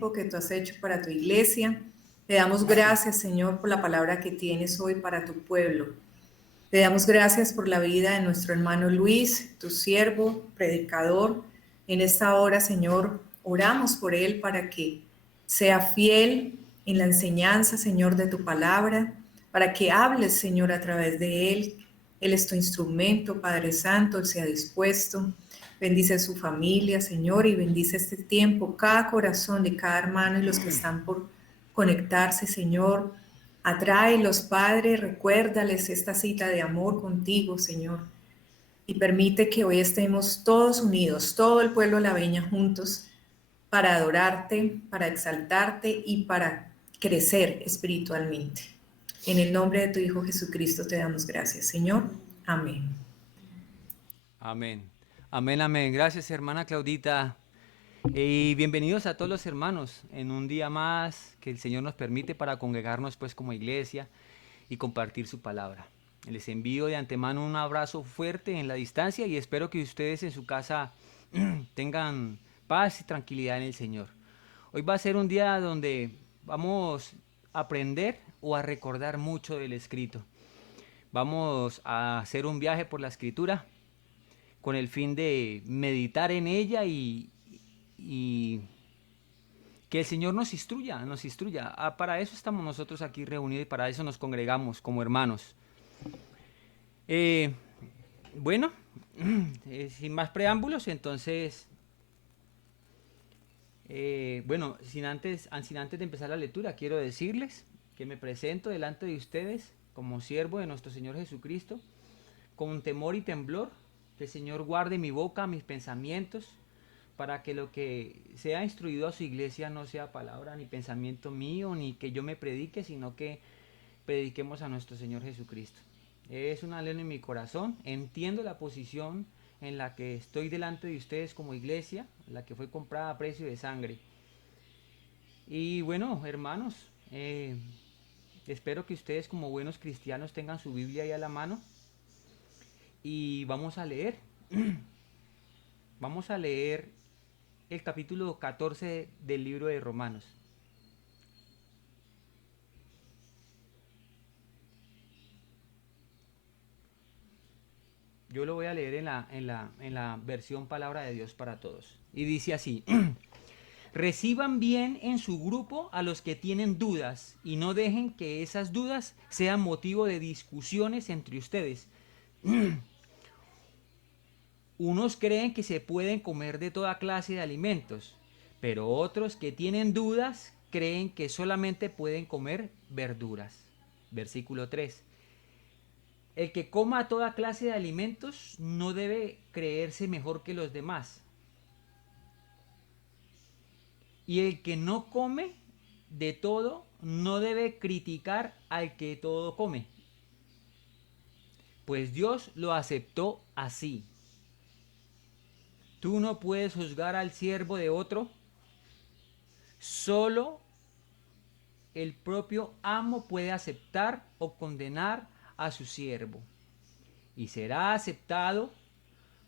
que tú has hecho para tu iglesia. Te damos gracias, Señor, por la palabra que tienes hoy para tu pueblo. Te damos gracias por la vida de nuestro hermano Luis, tu siervo, predicador. En esta hora, Señor, oramos por él para que sea fiel en la enseñanza, Señor, de tu palabra, para que hables, Señor, a través de él. Él es tu instrumento, Padre Santo, él sea dispuesto. Bendice a su familia, Señor, y bendice este tiempo, cada corazón de cada hermano y los que están por conectarse, Señor. Atráelos, Padre, recuérdales esta cita de amor contigo, Señor, y permite que hoy estemos todos unidos, todo el pueblo labeña juntos, para adorarte, para exaltarte y para crecer espiritualmente. En el nombre de tu Hijo Jesucristo te damos gracias, Señor. Amén. Amén. Amén, amén. Gracias, hermana Claudita. Y bienvenidos a todos los hermanos en un día más que el Señor nos permite para congregarnos pues como iglesia y compartir su palabra. Les envío de antemano un abrazo fuerte en la distancia y espero que ustedes en su casa tengan paz y tranquilidad en el Señor. Hoy va a ser un día donde vamos a aprender o a recordar mucho del escrito. Vamos a hacer un viaje por la escritura con el fin de meditar en ella y que el Señor nos instruya, nos instruya. Para eso estamos nosotros aquí reunidos y para eso nos congregamos como hermanos. Eh, bueno, sin más preámbulos, entonces, bueno, sin antes de empezar la lectura, quiero decirles que me presento delante de ustedes como siervo de nuestro Señor Jesucristo, con temor y temblor, que el Señor guarde mi boca, mis pensamientos, para que lo que sea instruido a su iglesia no sea palabra ni pensamiento mío, ni que yo me predique, sino que prediquemos a nuestro Señor Jesucristo. Es un anhelo en mi corazón, entiendo la posición en la que estoy delante de ustedes como iglesia, la que fue comprada a precio de sangre. Y bueno, hermanos, espero que ustedes como buenos cristianos tengan su Biblia ahí a la mano y vamos a leer. Vamos a leer el capítulo 14 del libro de Romanos. Yo lo voy a leer en la versión Palabra de Dios para Todos. Y dice así: reciban bien en su grupo a los que tienen dudas y no dejen que esas dudas sean motivo de discusiones entre ustedes. Unos creen que se pueden comer de toda clase de alimentos, pero otros que tienen dudas creen que solamente pueden comer verduras. Versículo 3. El que coma toda clase de alimentos no debe creerse mejor que los demás. Y el que no come de todo no debe criticar al que todo come, pues Dios lo aceptó así. Tú no puedes juzgar al siervo de otro, solo el propio amo puede aceptar o condenar a su siervo. Y será aceptado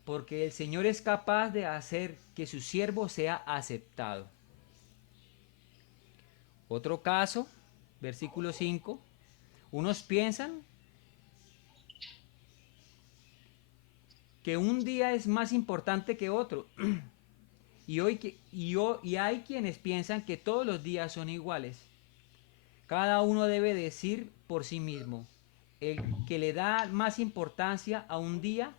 porque el Señor es capaz de hacer que su siervo sea aceptado. Otro caso, versículo 5. Unos piensan que un día es más importante que otro. Y hay quienes piensan que todos los días son iguales. Cada uno debe decir por sí mismo: el que le da más importancia a un día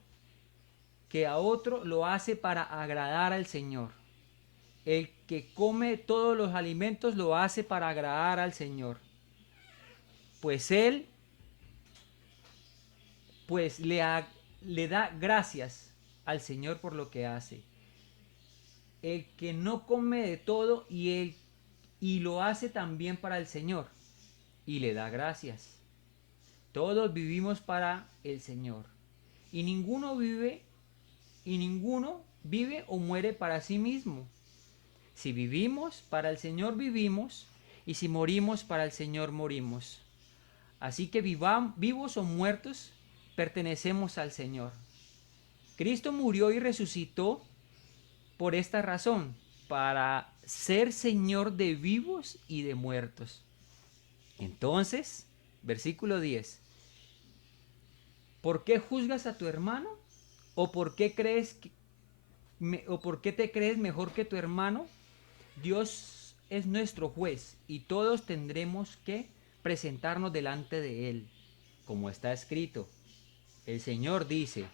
que a otro lo hace para agradar al Señor. El que come todos los alimentos lo hace para agradar al Señor. Pues él pues le da gracias al Señor por lo que hace. El que no come de todo y lo hace también para el Señor y le da gracias. Todos vivimos para el Señor y ninguno vive o muere para sí mismo. Si vivimos, para el Señor vivimos, y si morimos, para el Señor morimos. Así que vivos o muertos, pertenecemos al Señor. Cristo murió y resucitó por esta razón, para ser Señor de vivos y de muertos. Entonces, versículo 10. ¿Por qué juzgas a tu hermano? ¿O por qué o por qué te crees mejor que tu hermano? Dios es nuestro juez y todos tendremos que presentarnos delante de él. Como está escrito, el Señor dice: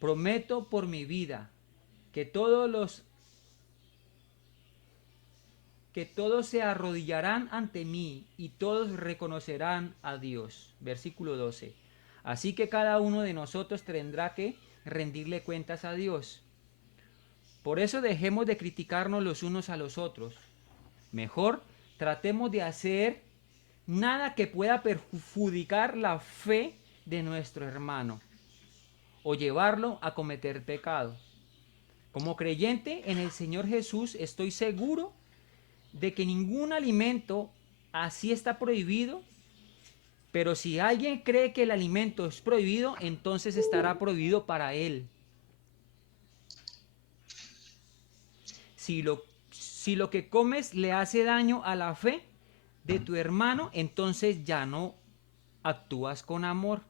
prometo por mi vida que todos se arrodillarán ante mí y todos reconocerán a Dios. Versículo 12. Así que cada uno de nosotros tendrá que rendirle cuentas a Dios. Por eso dejemos de criticarnos los unos a los otros. Mejor tratemos de hacer nada que pueda perjudicar la fe de nuestro hermano o llevarlo a cometer pecado. Como creyente en el Señor Jesús, estoy seguro de que ningún alimento así está prohibido, pero si alguien cree que el alimento es prohibido, entonces estará prohibido para él. Si lo que comes le hace daño a la fe de tu hermano, entonces ya no actúas con amor.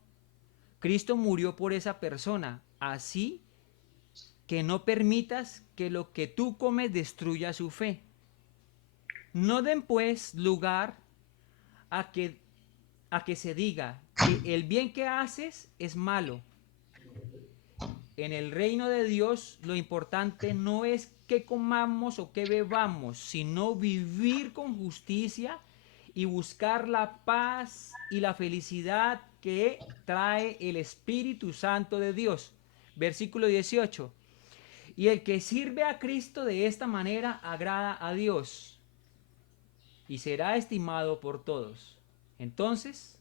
Cristo murió por esa persona, así que no permitas que lo que tú comes destruya su fe. No den pues lugar a que se diga que el bien que haces es malo. En el reino de Dios lo importante no es qué comamos o qué bebamos, sino vivir con justicia y buscar la paz y la felicidad que trae el Espíritu Santo de Dios. Versículo 18. Y el que sirve a Cristo de esta manera agrada a Dios y será estimado por todos. Entonces,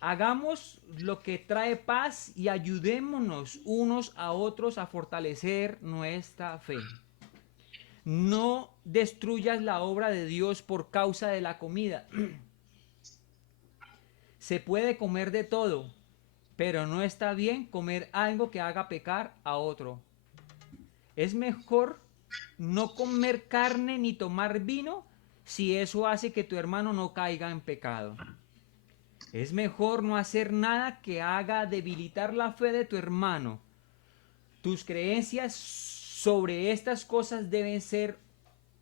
hagamos lo que trae paz y ayudémonos unos a otros a fortalecer nuestra fe. No destruyas la obra de Dios por causa de la comida. Se puede comer de todo, pero no está bien comer algo que haga pecar a otro. Es mejor no comer carne ni tomar vino si eso hace que tu hermano no caiga en pecado. Es mejor no hacer nada que haga debilitar la fe de tu hermano. Tus creencias sobre estas cosas deben ser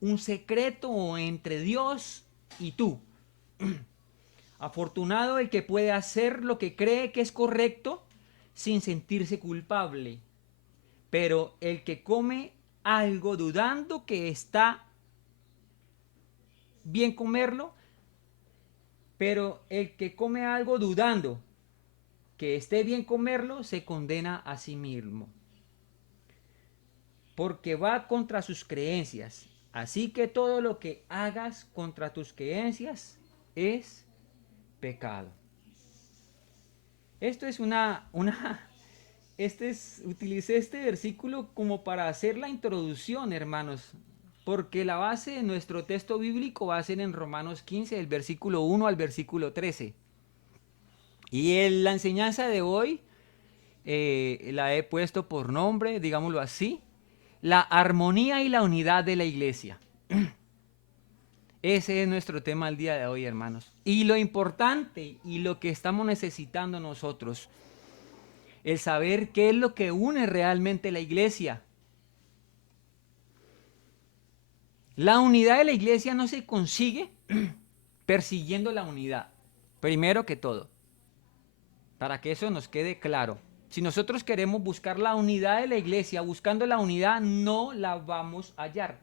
un secreto entre Dios y tú. Afortunado el que puede hacer lo que cree que es correcto sin sentirse culpable. Pero el que come algo dudando que está bien comerlo, pero el que come algo dudando que esté bien comerlo, se condena a sí mismo, porque va contra sus creencias. Así que todo lo que hagas contra tus creencias es pecado. Esto es utilicé este versículo como para hacer la introducción, hermanos, porque la base de nuestro texto bíblico va a ser en Romanos 15, del versículo 1 al versículo 13. Y la enseñanza de hoy la he puesto por nombre, digámoslo así, la armonía y la unidad de la iglesia. Ese es nuestro tema el día de hoy, hermanos. Y lo importante y lo que estamos necesitando nosotros, el saber qué es lo que une realmente la iglesia. La unidad de la iglesia no se consigue persiguiendo la unidad, primero que todo, para que eso nos quede claro. Si nosotros queremos buscar la unidad de la iglesia, buscando la unidad, no la vamos a hallar.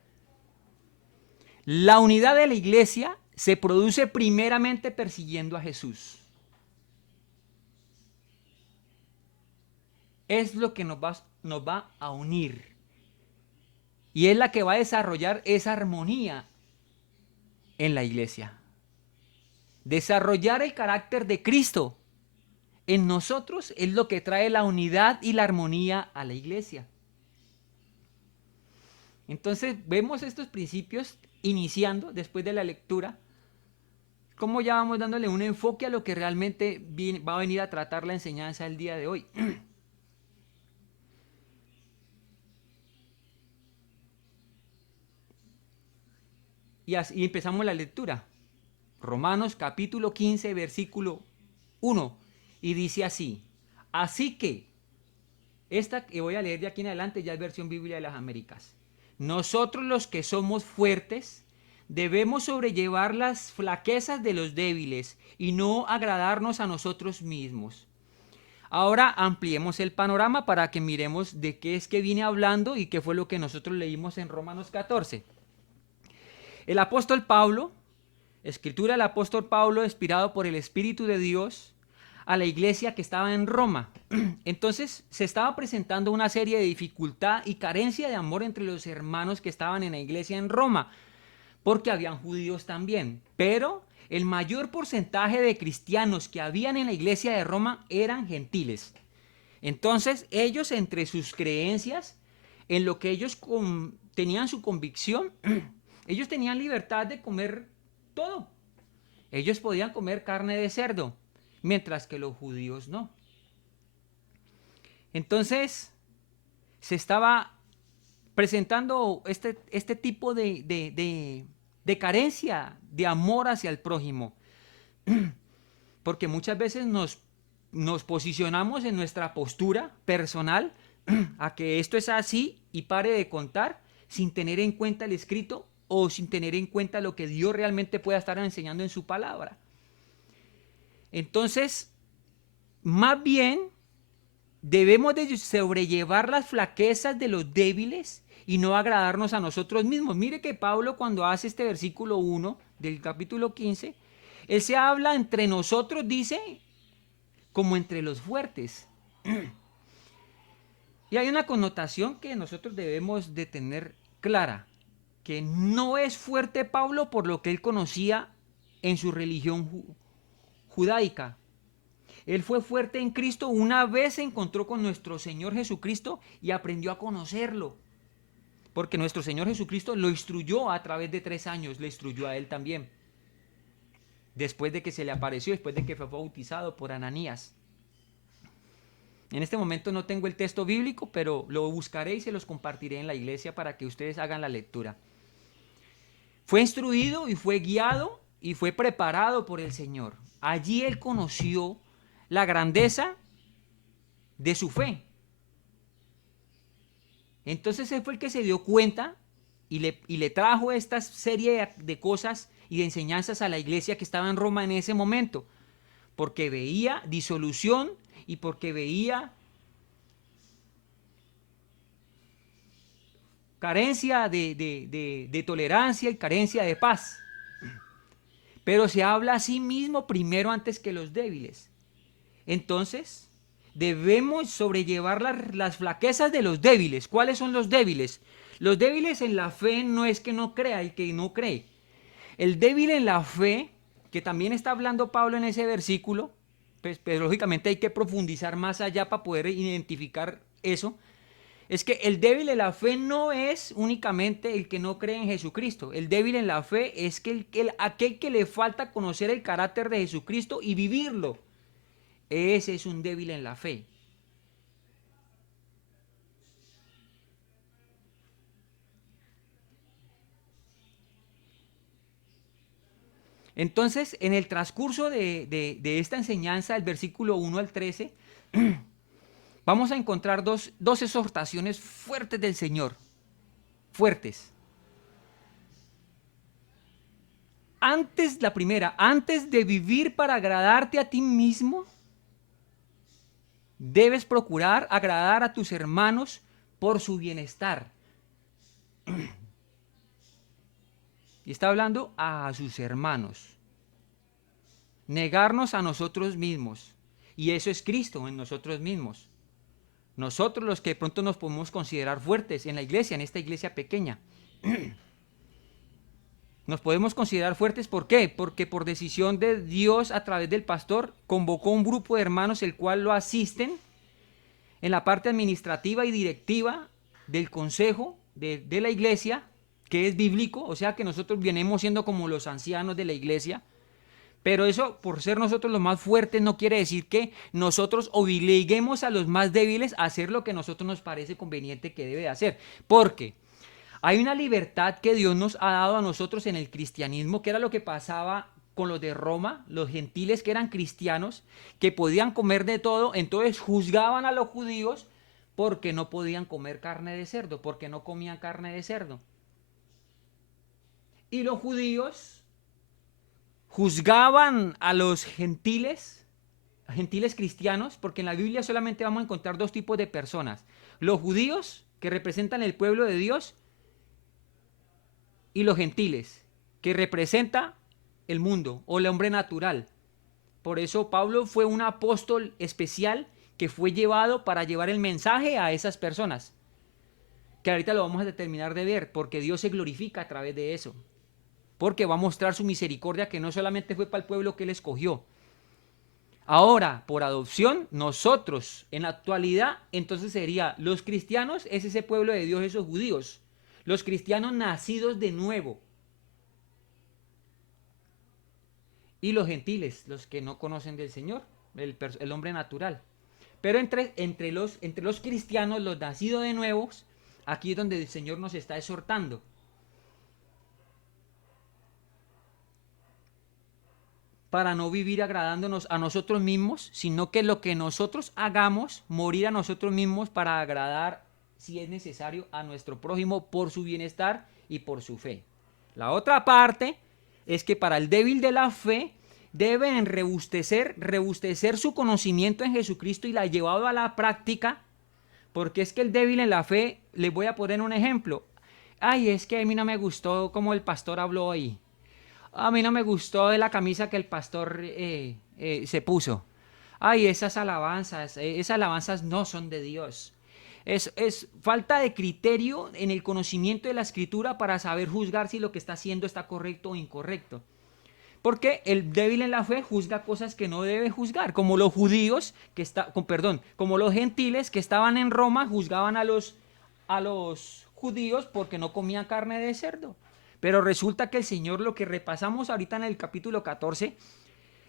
La unidad de la iglesia se produce primeramente persiguiendo a Jesús. Es lo que nos va a unir. Y es la que va a desarrollar esa armonía en la iglesia. Desarrollar el carácter de Cristo en nosotros es lo que trae la unidad y la armonía a la iglesia. Entonces vemos estos principios iniciando después de la lectura, cómo ya vamos dándole un enfoque a lo que realmente va a venir a tratar la enseñanza el día de hoy. y empezamos la lectura. Romanos capítulo 15, versículo 1. Y dice así: así que, esta que voy a leer de aquí en adelante ya es versión Biblia de las Américas. Nosotros los que somos fuertes debemos sobrellevar las flaquezas de los débiles y no agradarnos a nosotros mismos. Ahora ampliemos el panorama para que miremos de qué es que viene hablando y qué fue lo que nosotros leímos en Romanos 14. El apóstol Pablo, escritura del apóstol Pablo, inspirado por el Espíritu de Dios, a la iglesia que estaba en Roma. Entonces se estaba presentando una serie de dificultad y carencia de amor entre los hermanos que estaban en la iglesia en Roma, porque habían judíos también, pero el mayor porcentaje de cristianos que habían en la iglesia de Roma eran gentiles. Entonces ellos, entre sus creencias, en lo que ellos tenían su convicción, ellos tenían libertad de comer todo. Ellos podían comer carne de cerdo, mientras que los judíos no. Entonces se estaba presentando este tipo de carencia de amor hacia el prójimo, porque muchas veces nos posicionamos en nuestra postura personal a que esto es así y pare de contar sin tener en cuenta el escrito o sin tener en cuenta lo que Dios realmente pueda estar enseñando en su palabra. Entonces, más bien, debemos de sobrellevar las flaquezas de los débiles y no agradarnos a nosotros mismos. Mire que Pablo, cuando hace este versículo 1 del capítulo 15, él se habla entre nosotros, dice, como entre los fuertes. Y hay una connotación que nosotros debemos de tener clara, que no es fuerte Pablo por lo que él conocía en su religión judaica. Él fue fuerte en Cristo una vez se encontró con nuestro Señor Jesucristo y aprendió a conocerlo. Porque nuestro Señor Jesucristo lo instruyó a través de 3 años, le instruyó a él también. Después de que se le apareció, después de que fue bautizado por Ananías. En este momento no tengo el texto bíblico, pero lo buscaré y se los compartiré en la iglesia para que ustedes hagan la lectura. Fue instruido y fue guiado y fue preparado por el Señor. Allí él conoció la grandeza de su fe. Entonces él fue el que se dio cuenta y le trajo esta serie de cosas y de enseñanzas a la iglesia que estaba en Roma en ese momento, porque veía disolución y porque veía carencia de tolerancia y carencia de paz. Pero se habla a sí mismo primero antes que los débiles. Entonces, debemos sobrellevar las flaquezas de los débiles. ¿Cuáles son los débiles? Los débiles en la fe no es que no crea el que no cree. El débil en la fe, que también está hablando Pablo en ese versículo, pues, pero lógicamente hay que profundizar más allá para poder identificar eso. Es que el débil en la fe no es únicamente el que no cree en Jesucristo. El débil en la fe es que aquel que le falta conocer el carácter de Jesucristo y vivirlo. Ese es un débil en la fe. Entonces, en el transcurso de esta enseñanza, del versículo 1 al 13, vamos a encontrar dos exhortaciones fuertes del Señor. Fuertes. La primera, antes de vivir para agradarte a ti mismo, debes procurar agradar a tus hermanos por su bienestar. Y está hablando a sus hermanos. Negarnos a nosotros mismos. Y eso es Cristo en nosotros mismos. Nosotros los que de pronto nos podemos considerar fuertes en la iglesia, en esta iglesia pequeña. Nos podemos considerar fuertes, ¿por qué? Porque por decisión de Dios a través del pastor convocó un grupo de hermanos el cual lo asisten en la parte administrativa y directiva del consejo de la iglesia, que es bíblico, o sea que nosotros venimos siendo como los ancianos de la iglesia, pero eso por ser nosotros los más fuertes no quiere decir que nosotros obliguemos a los más débiles a hacer lo que a nosotros nos parece conveniente que debe hacer, porque Hay una libertad que Dios nos ha dado a nosotros en el cristianismo, que era lo que pasaba con los de Roma, los gentiles que eran cristianos, que podían comer de todo, entonces juzgaban a los judíos porque no podían comer carne de cerdo, porque no comían carne de cerdo. Y los judíos juzgaban a los gentiles cristianos, porque en la Biblia solamente vamos a encontrar dos tipos de personas: los judíos, que representan el pueblo de Dios, y los gentiles, que representa el mundo o el hombre natural. Por eso Pablo fue un apóstol especial que fue llevado para llevar el mensaje a esas personas, que ahorita lo vamos a terminar de ver, porque Dios se glorifica a través de eso, porque va a mostrar su misericordia, que no solamente fue para el pueblo que él escogió. Ahora, por adopción, nosotros, en la actualidad, entonces sería, los cristianos es ese pueblo de Dios, esos judíos, los cristianos nacidos de nuevo, y los gentiles, los que no conocen del Señor, el hombre natural. Pero entre los cristianos, los nacidos de nuevos, aquí es donde el Señor nos está exhortando. Para no vivir agradándonos a nosotros mismos, sino que lo que nosotros hagamos, morir a nosotros mismos para agradar, si es necesario, a nuestro prójimo por su bienestar y por su fe. La otra parte es que para el débil de la fe deben rebustecer su conocimiento en Jesucristo y la llevado a la práctica, porque es que el débil en la fe, les voy a poner un ejemplo. Ay, es que a mí no me gustó como el pastor habló ahí. A mí no me gustó de la camisa que el pastor se puso. Ay, esas alabanzas no son de Dios. Es falta de criterio en el conocimiento de la escritura para saber juzgar si lo que está haciendo está correcto o incorrecto. Porque el débil en la fe juzga cosas que no debe juzgar, como los judíos, como los gentiles que estaban en Roma juzgaban a los judíos porque no comían carne de cerdo. Pero resulta que el Señor, lo que repasamos ahorita en el capítulo 14,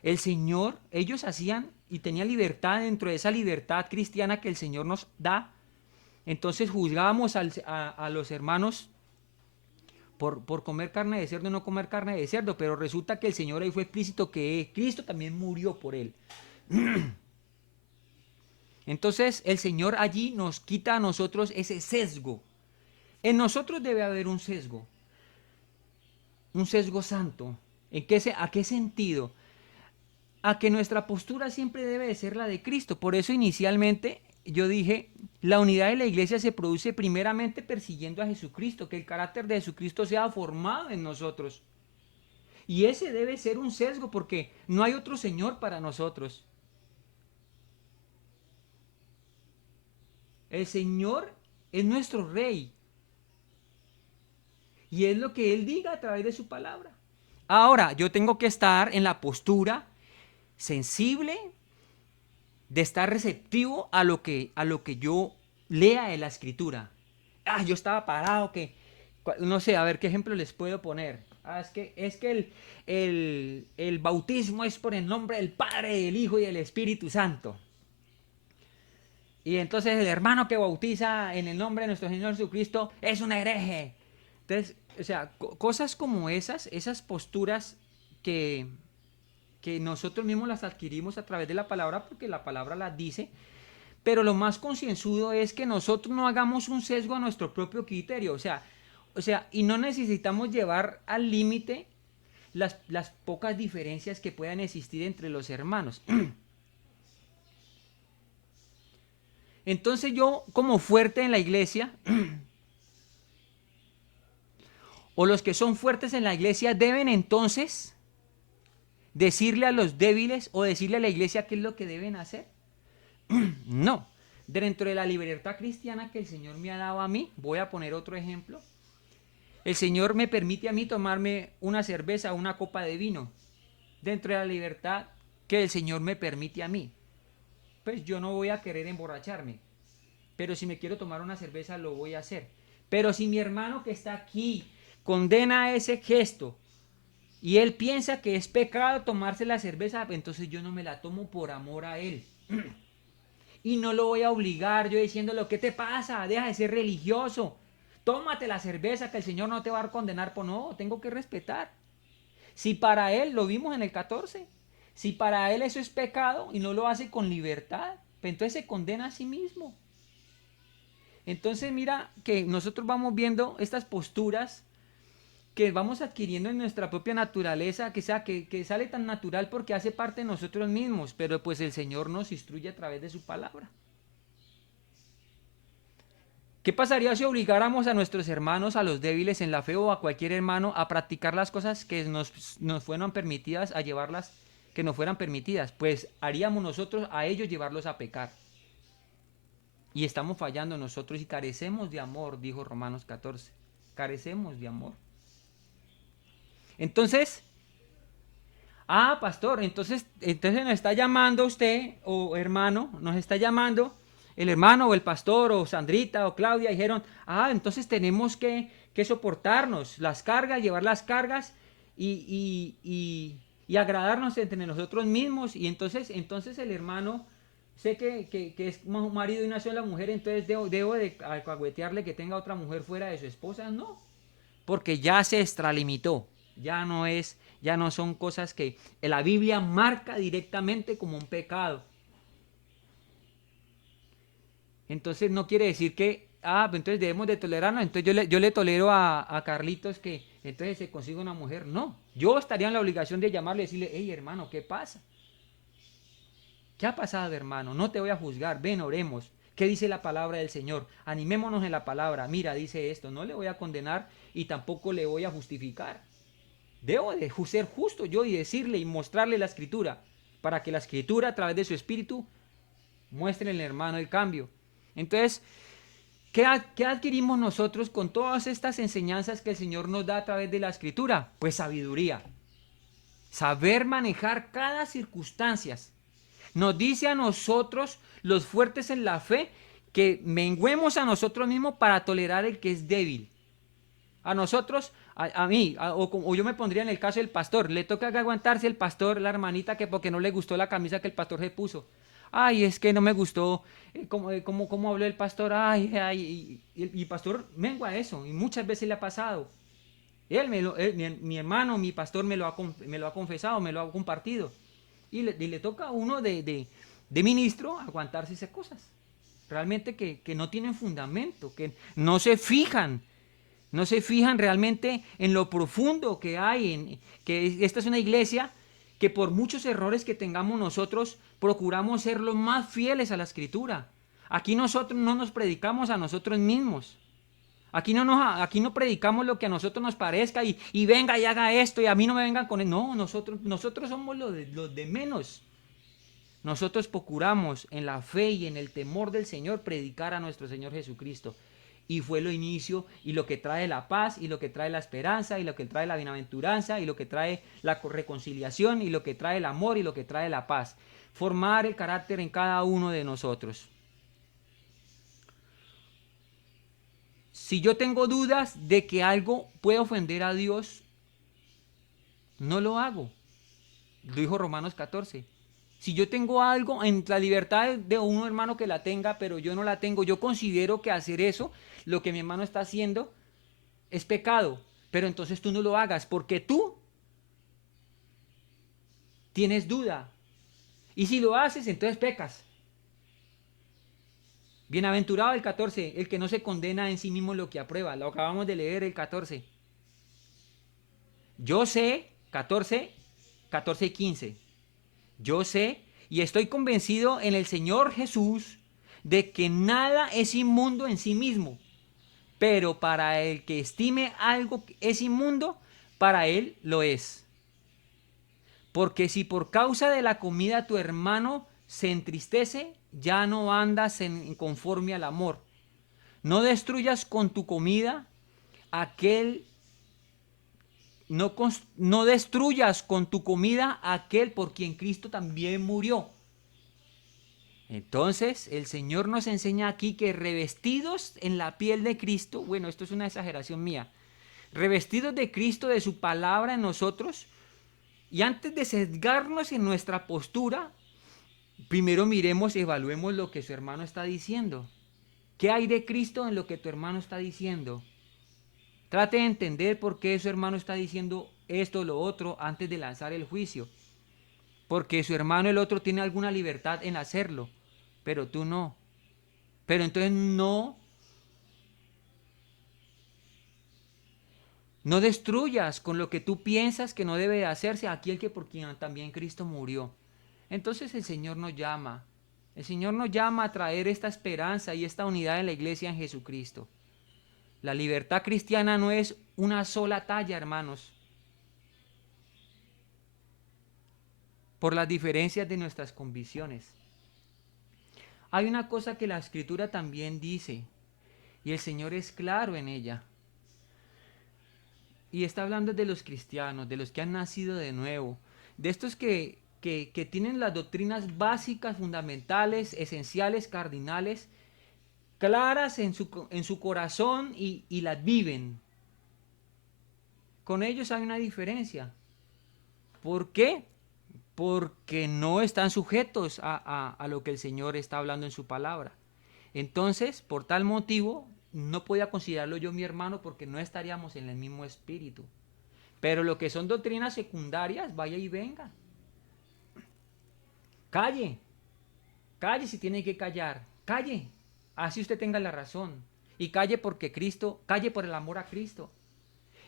el Señor, ellos hacían y tenían libertad dentro de esa libertad cristiana que el Señor nos da. Entonces juzgábamos a los hermanos por comer carne de cerdo o no comer carne de cerdo, pero resulta que el Señor ahí fue explícito que Cristo también murió por él. Entonces el Señor allí nos quita a nosotros ese sesgo. En nosotros debe haber un sesgo santo. ¿A qué sentido? A que nuestra postura siempre debe de ser la de Cristo. Por eso inicialmente yo dije, la unidad de la iglesia se produce primeramente persiguiendo a Jesucristo, que el carácter de Jesucristo sea formado en nosotros. Y ese debe ser un sesgo porque no hay otro Señor para nosotros. El Señor es nuestro Rey. Y es lo que Él diga a través de su palabra. Ahora, yo tengo que estar en la postura sensible, de estar receptivo a lo que yo lea de la escritura. Yo estaba parado, no sé, a ver qué ejemplo les puedo poner. Es que el bautismo es por el nombre del Padre, del Hijo y del Espíritu Santo. Y entonces el hermano que bautiza en el nombre de nuestro Señor Jesucristo es un hereje. Entonces, o sea, cosas como esas posturas que nosotros mismos las adquirimos a través de la palabra, porque la palabra las dice, pero lo más concienzudo es que nosotros no hagamos un sesgo a nuestro propio criterio, y no necesitamos llevar al límite las pocas diferencias que puedan existir entre los hermanos. Entonces yo, como fuerte en la iglesia, o los que son fuertes en la iglesia, deben entonces decirle a los débiles o decirle a la iglesia qué es lo que deben hacer. No. Dentro de la libertad cristiana que el Señor me ha dado a mí, voy a poner otro ejemplo. El Señor me permite a mí tomarme una cerveza o una copa de vino. Dentro de la libertad que el Señor me permite a mí. Pues yo no voy a querer emborracharme. Pero si me quiero tomar una cerveza, lo voy a hacer. Pero si mi hermano que está aquí condena ese gesto y él piensa que es pecado tomarse la cerveza, entonces yo no me la tomo por amor a él. Y no lo voy a obligar yo diciéndole, ¿qué te pasa? Deja de ser religioso. tómate la cerveza que el Señor no te va a condenar por no, tengo que respetar. Si para él, lo vimos en el 14, si para él eso es pecado y no lo hace con libertad, pues entonces se condena a sí mismo. Entonces mira que nosotros vamos viendo estas posturas que vamos adquiriendo en nuestra propia naturaleza, que sale tan natural porque hace parte de nosotros mismos, pero pues el Señor nos instruye a través de su palabra. ¿Qué pasaría si obligáramos a nuestros hermanos, a los débiles en la fe o a cualquier hermano a practicar las cosas que nos fueran permitidas, a llevarlas que nos fueran permitidas? Pues haríamos nosotros a ellos llevarlos a pecar. Y estamos fallando nosotros y carecemos de amor, dijo Romanos 14. Carecemos de amor. Entonces, pastor, entonces nos está llamando usted, o hermano, nos está llamando el hermano o el pastor o Sandrita o Claudia, dijeron, entonces tenemos que soportarnos las cargas, llevar las cargas y agradarnos entre nosotros mismos. Y entonces el hermano, sé que es un marido y una sola mujer, entonces debo de alcahuetearle que tenga otra mujer fuera de su esposa. No, porque ya se extralimitó, ya no son cosas que la Biblia marca directamente como un pecado. Entonces no quiere decir que, pues entonces debemos de tolerarnos, entonces yo le tolero a Carlitos que entonces se consiga una mujer. No, yo estaría en la obligación de llamarle y decirle, hey hermano, ¿qué pasa? ¿Qué ha pasado, hermano? No te voy a juzgar, ven, oremos. ¿Qué dice la palabra del Señor? Animémonos en la palabra. Mira, dice esto, no le voy a condenar y tampoco le voy a justificar. Debo de ser justo yo y decirle y mostrarle la escritura, para que la escritura a través de su espíritu muestre al hermano el cambio. Entonces, ¿qué adquirimos nosotros con todas estas enseñanzas que el Señor nos da a través de la escritura? Pues sabiduría. Saber manejar cada circunstancia. Nos dice a nosotros, los fuertes en la fe, que menguemos a nosotros mismos para tolerar el que es débil. A nosotros, a mí, o yo me pondría en el caso del pastor, le toca aguantarse el pastor, la hermanita, que porque no le gustó la camisa que el pastor se puso. Ay, es que no me gustó cómo habló el pastor. Y el pastor mengua eso, y muchas veces le ha pasado. Mi hermano, mi pastor me lo ha confesado, me lo ha compartido. Y le toca a uno de ministro aguantarse esas cosas. Realmente que no tienen fundamento, que no se fijan realmente en lo profundo que hay, que esta es una iglesia que por muchos errores que tengamos nosotros, procuramos ser los más fieles a la escritura. Aquí nosotros no nos predicamos a nosotros mismos. Aquí no predicamos lo que a nosotros nos parezca y venga y haga esto y a mí no me vengan con él. No, nosotros somos los de menos. Nosotros procuramos en la fe y en el temor del Señor predicar a nuestro Señor Jesucristo. Y fue lo inicio y lo que trae la paz y lo que trae la esperanza y lo que trae la bienaventuranza y lo que trae la reconciliación y lo que trae el amor y lo que trae la paz. Formar el carácter en cada uno de nosotros. Si yo tengo dudas de que algo puede ofender a Dios, no lo hago. Lo dijo Romanos 14. Si yo tengo algo en la libertad de un hermano que la tenga, pero yo no la tengo, yo considero que hacer eso, lo que mi hermano está haciendo, es pecado. Pero entonces tú no lo hagas porque tú tienes duda. Y si lo haces, entonces pecas. Bienaventurado el 14, el que no se condena en sí mismo lo que aprueba. Lo acabamos de leer el 14. Yo sé, 14 y 15. Yo sé y estoy convencido en el Señor Jesús de que nada es inmundo en sí mismo, pero para el que estime algo es inmundo, para él lo es. Porque si por causa de la comida tu hermano se entristece, ya no andas conforme al amor. No destruyas con tu comida aquel no destruyas con tu comida aquel por quien Cristo también murió. Entonces el Señor nos enseña aquí que revestidos en la piel de Cristo, bueno, esto es una exageración mía, revestidos de Cristo, de su palabra en nosotros, y antes de sesgarnos en nuestra postura, primero miremos y evaluemos lo que su hermano está diciendo. ¿Qué hay de Cristo en lo que tu hermano está diciendo? Trate de entender por qué su hermano está diciendo esto o lo otro antes de lanzar el juicio. Porque su hermano el otro tiene alguna libertad en hacerlo, pero tú no. Pero entonces no destruyas con lo que tú piensas que no debe de hacerse aquel que por quien también Cristo murió. Entonces el Señor nos llama. El Señor nos llama a traer esta esperanza y esta unidad en la iglesia en Jesucristo. La libertad cristiana no es una sola talla, hermanos. Por las diferencias de nuestras convicciones. Hay una cosa que la Escritura también dice, y el Señor es claro en ella. Y está hablando de los cristianos, de los que han nacido de nuevo, de estos que tienen las doctrinas básicas, fundamentales, esenciales, cardinales, claras en su corazón y las viven. Con ellos hay una diferencia. ¿Por qué? Porque no están sujetos a lo que el Señor está hablando en su palabra. Entonces, por tal motivo, no podía considerarlo yo mi hermano porque no estaríamos en el mismo espíritu. Pero lo que son doctrinas secundarias, vaya y venga. Calle, calle si tiene que callar, calle, así usted tenga la razón. Y calle porque Cristo, calle por el amor a Cristo.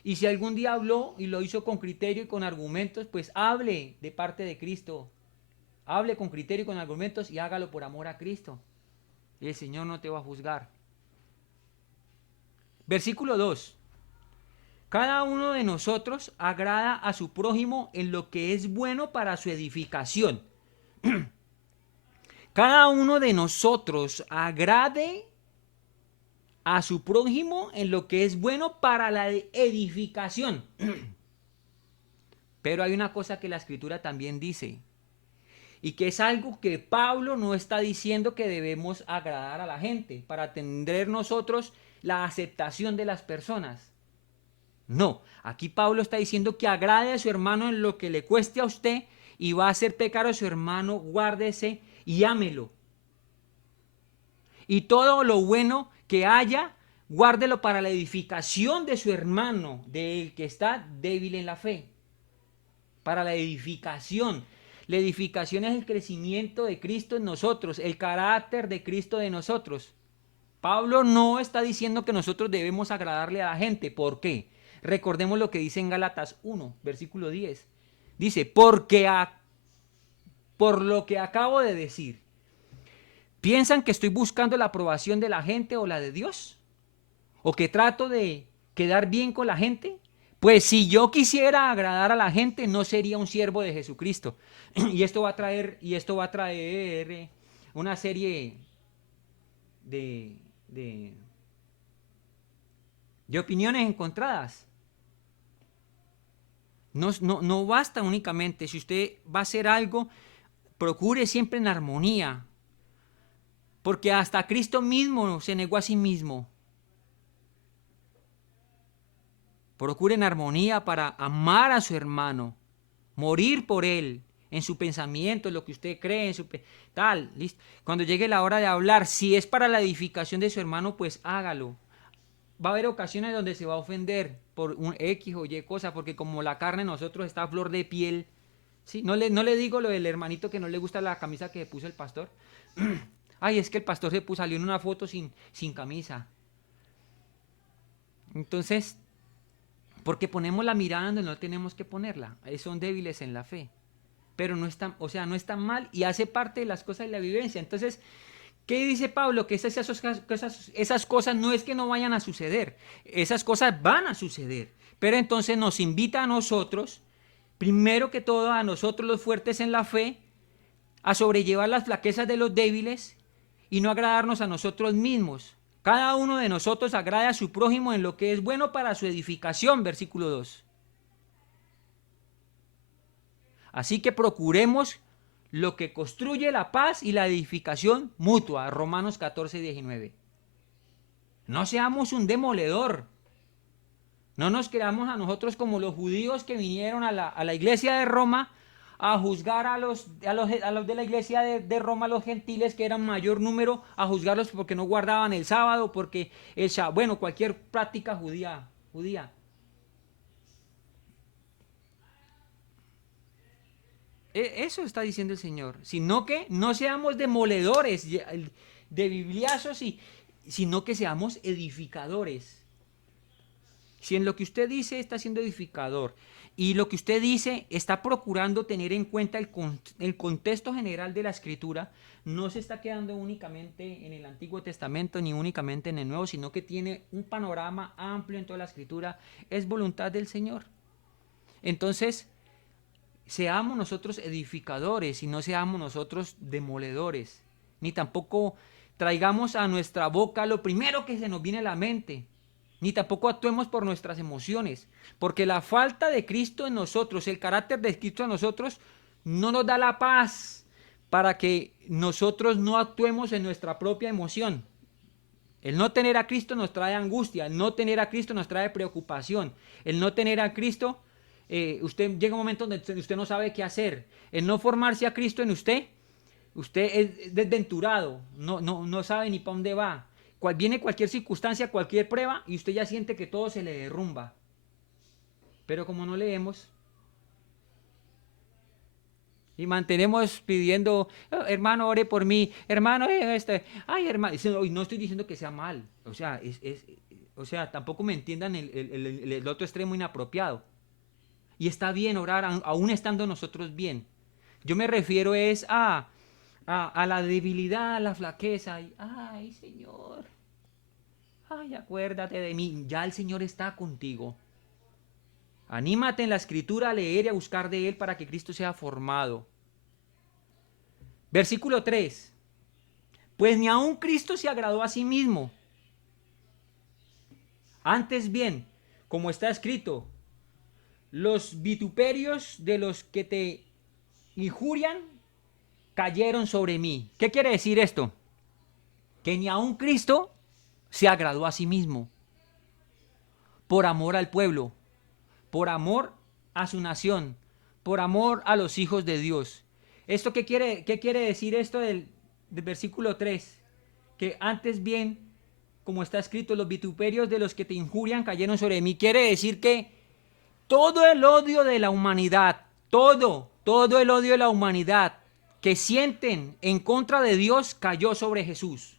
Y si algún día habló y lo hizo con criterio y con argumentos, pues hable de parte de Cristo. Hable con criterio y con argumentos y hágalo por amor a Cristo. Y el Señor no te va a juzgar. Versículo 2. Cada uno de nosotros agrada a su prójimo en lo que es bueno para su edificación. Cada uno de nosotros agrade a su prójimo en lo que es bueno para la edificación. Pero hay una cosa que la Escritura también dice, y que es algo que Pablo no está diciendo que debemos agradar a la gente para tener nosotros la aceptación de las personas. No, aquí Pablo está diciendo que agrade a su hermano en lo que le cueste a usted y va a hacer pecar a su hermano, guárdese y ámelo. Y todo lo bueno que haya, guárdelo para la edificación de su hermano, del que está débil en la fe. Para la edificación. La edificación es el crecimiento de Cristo en nosotros, el carácter de Cristo de nosotros. Pablo no está diciendo que nosotros debemos agradarle a la gente. ¿Por qué? Recordemos lo que dice en Gálatas 1, versículo 10. Dice, por lo que acabo de decir, ¿piensan que estoy buscando la aprobación de la gente o la de Dios? ¿O que trato de quedar bien con la gente? Pues si yo quisiera agradar a la gente, no sería un siervo de Jesucristo. Y esto va a traer una serie de opiniones encontradas. No basta únicamente, si usted va a hacer algo, procure siempre en armonía, porque hasta Cristo mismo se negó a sí mismo. Procure en armonía para amar a su hermano, morir por él, en su pensamiento, en lo que usted cree, tal, listo. Cuando llegue la hora de hablar, si es para la edificación de su hermano, pues hágalo. Va a haber ocasiones donde se va a ofender por un X o Y cosa, porque como la carne nosotros está a flor de piel. ¿Sí? No le digo lo del hermanito que no le gusta la camisa que puso el pastor. Ay, es que el pastor salió en una foto sin camisa. Entonces, porque ponemos la mirada donde no tenemos que ponerla. Son débiles en la fe. Pero no están, no están mal y hace parte de las cosas de la vivencia. Entonces, ¿qué dice Pablo? Que esas cosas no es que no vayan a suceder, esas cosas van a suceder. Pero entonces nos invita a nosotros, primero que todo a nosotros los fuertes en la fe, a sobrellevar las flaquezas de los débiles y no agradarnos a nosotros mismos. Cada uno de nosotros agrada a su prójimo en lo que es bueno para su edificación, versículo 2. Así que procuremos lo que construye la paz y la edificación mutua. Romanos 14, 19. No seamos un demoledor. No nos creamos a nosotros como los judíos que vinieron a la iglesia de Roma a juzgar a los de la iglesia de Roma, los gentiles, que eran mayor número, a juzgarlos porque no guardaban el sábado, porque cualquier práctica judía. judía. Eso está diciendo el Señor, sino que no seamos demoledores de bibliazos, sino que seamos edificadores. Si en lo que usted dice está siendo edificador y lo que usted dice está procurando tener en cuenta el contexto general de la escritura, no se está quedando únicamente en el Antiguo Testamento ni únicamente en el Nuevo, sino que tiene un panorama amplio en toda la escritura, es voluntad del Señor. Entonces, seamos nosotros edificadores y no seamos nosotros demoledores, ni tampoco traigamos a nuestra boca lo primero que se nos viene a la mente, ni tampoco actuemos por nuestras emociones, porque la falta de Cristo en nosotros, el carácter de Cristo en nosotros, no nos da la paz para que nosotros no actuemos en nuestra propia emoción. El no tener a Cristo nos trae angustia, el no tener a Cristo nos trae preocupación, el no tener a Cristo, usted llega un momento donde usted no sabe qué hacer, el no formarse a Cristo en usted es desventurado, no sabe ni para dónde va. Viene cualquier circunstancia, cualquier prueba y usted ya siente que todo se le derrumba. Pero como no leemos y mantenemos pidiendo, "Oh, hermano, ore por mí, hermano, ay, hermano", y no estoy diciendo que sea mal, o sea, tampoco me entiendan el otro extremo inapropiado. Y está bien orar, aún estando nosotros bien. Yo me refiero es a la debilidad, a la flaqueza. Y, ay, Señor, ay, acuérdate de mí. Ya el Señor está contigo. Anímate en la escritura a leer y a buscar de Él para que Cristo sea formado. Versículo 3. Pues ni aun Cristo se agradó a sí mismo. Antes bien, como está escrito, los vituperios de los que te injurian cayeron sobre mí. ¿Qué quiere decir esto? Que ni aun Cristo se agradó a sí mismo. Por amor al pueblo, por amor a su nación, por amor a los hijos de Dios. ¿Esto qué quiere decir esto del versículo 3? Que antes bien, como está escrito, los vituperios de los que te injurian cayeron sobre mí. Quiere decir que todo el odio de la humanidad, todo el odio de la humanidad que sienten en contra de Dios cayó sobre Jesús.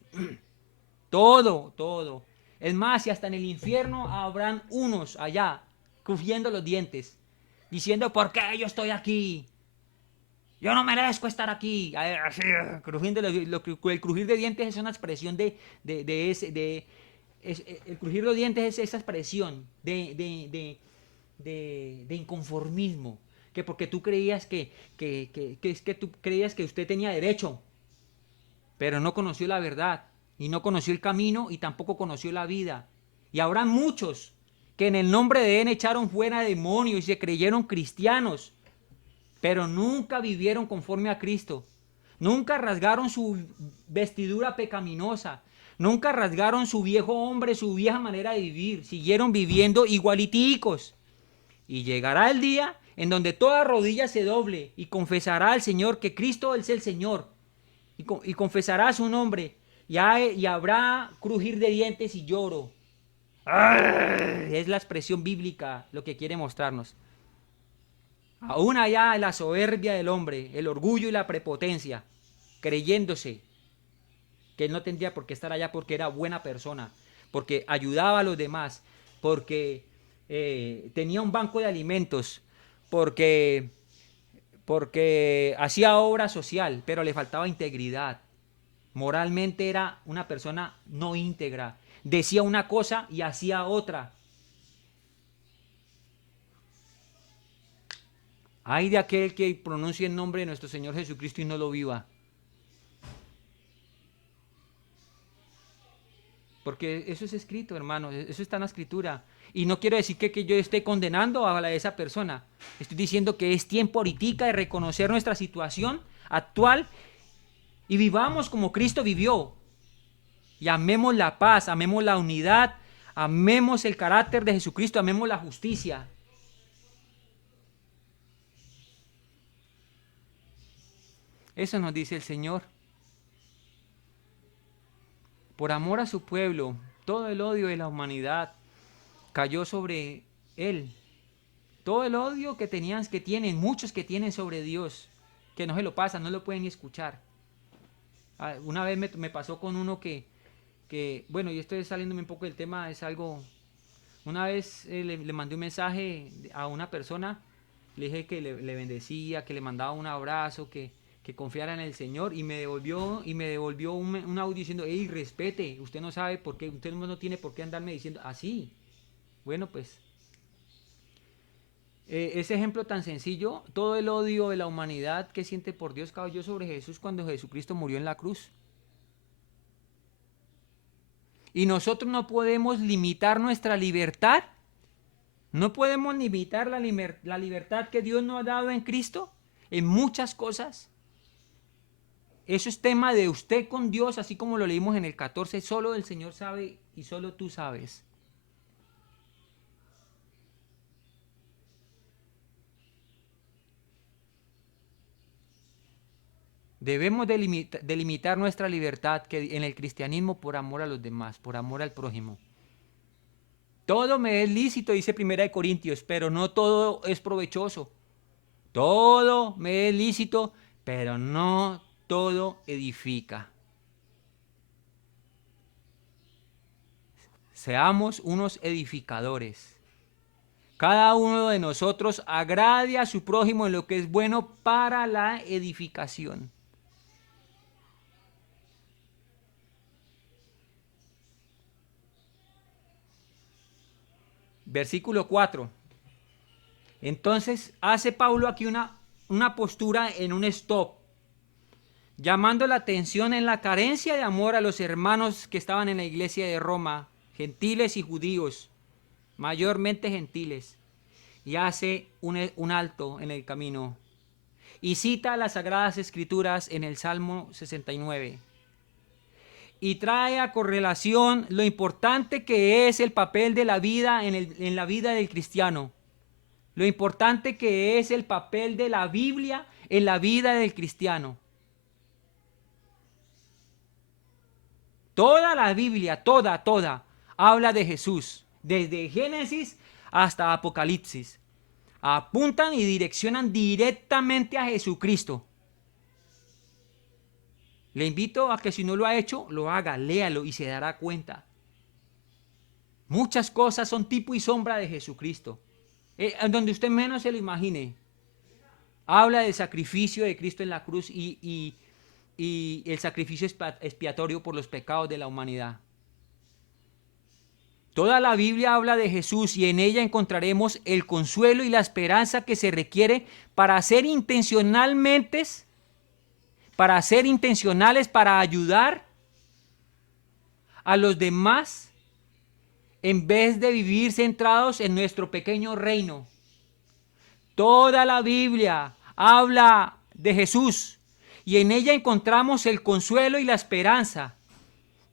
Todo. Es más, si hasta en el infierno habrán unos allá crujiendo los dientes, diciendo, ¿por qué yo estoy aquí? Yo no merezco estar aquí. Así, crujiendo el crujir de dientes es una expresión el crujir de dientes es esa expresión de inconformismo. Que porque tú creías que tú creías que usted tenía derecho, pero no conoció la verdad, y no conoció el camino, y tampoco conoció la vida. Y habrá muchos que en el nombre de él echaron fuera demonios y se creyeron cristianos, pero nunca vivieron conforme a Cristo. Nunca rasgaron su vestidura pecaminosa. Nunca rasgaron su viejo hombre, su vieja manera de vivir. Siguieron viviendo igualiticos. Y llegará el día en donde toda rodilla se doble y confesará al Señor que Cristo es el Señor. Y confesará su nombre. Y habrá crujir de dientes y lloro. ¡Ay! Es la expresión bíblica lo que quiere mostrarnos. Aún allá la soberbia del hombre, el orgullo y la prepotencia, creyéndose que él no tendría por qué estar allá porque era buena persona, porque ayudaba a los demás, porque tenía un banco de alimentos, porque hacía obra social, pero le faltaba integridad. Moralmente era una persona no íntegra. Decía una cosa y hacía otra. Ay de aquel que pronuncie el nombre de nuestro Señor Jesucristo y no lo viva. Porque eso es escrito, hermano, eso está en la escritura. Y no quiero decir que yo esté condenando a esa persona. Estoy diciendo que es tiempo ahorita de reconocer nuestra situación actual y vivamos como Cristo vivió. Y amemos la paz, amemos la unidad, amemos el carácter de Jesucristo, amemos la justicia. Eso nos dice el Señor. Por amor a su pueblo, todo el odio de la humanidad, cayó sobre él. Todo el odio que tienen, muchos que tienen sobre Dios, que no se lo pasan, no lo pueden ni escuchar. Una vez me pasó con uno bueno, y estoy saliéndome un poco del tema, es algo. Una vez le mandé un mensaje a una persona, le dije que le bendecía, que le mandaba un abrazo, que confiara en el Señor, y me devolvió un audio diciendo: hey, respete, usted no sabe por qué, usted no tiene por qué andarme diciendo así. Bueno, pues, ese ejemplo tan sencillo, todo el odio de la humanidad que siente por Dios cayó sobre Jesús cuando Jesucristo murió en la cruz. Y nosotros no podemos limitar nuestra libertad. No podemos limitar la libertad que Dios nos ha dado en Cristo en muchas cosas. Eso es tema de usted con Dios, así como lo leímos en el 14. Solo el Señor sabe y solo tú sabes. Debemos delimitar nuestra libertad en el cristianismo por amor a los demás, por amor al prójimo. Todo me es lícito, dice 1 Corintios, pero no todo es provechoso. Todo me es lícito, pero no todo edifica. Seamos unos edificadores. Cada uno de nosotros agrade a su prójimo en lo que es bueno para la edificación. Versículo 4. Entonces hace Pablo aquí una postura en un stop, llamando la atención en la carencia de amor a los hermanos que estaban en la iglesia de Roma, gentiles y judíos, mayormente gentiles, y hace un alto en el camino y cita las Sagradas Escrituras en el Salmo 69 y trae a correlación lo importante que es el papel de la vida en la vida del cristiano, lo importante que es el papel de la Biblia en la vida del cristiano. Toda la Biblia, toda, habla de Jesús, desde Génesis hasta Apocalipsis. Apuntan y direccionan directamente a Jesucristo. Le invito a que si no lo ha hecho, lo haga, léalo y se dará cuenta. Muchas cosas son tipo y sombra de Jesucristo. Donde usted menos se lo imagine. Habla del sacrificio de Cristo en la cruz y el sacrificio expiatorio por los pecados de la humanidad. Toda la Biblia habla de Jesús y en ella encontraremos el consuelo y la esperanza que se requiere para ser intencionales, para ayudar a los demás en vez de vivir centrados en nuestro pequeño reino. Toda la Biblia habla de Jesús y en ella encontramos el consuelo y la esperanza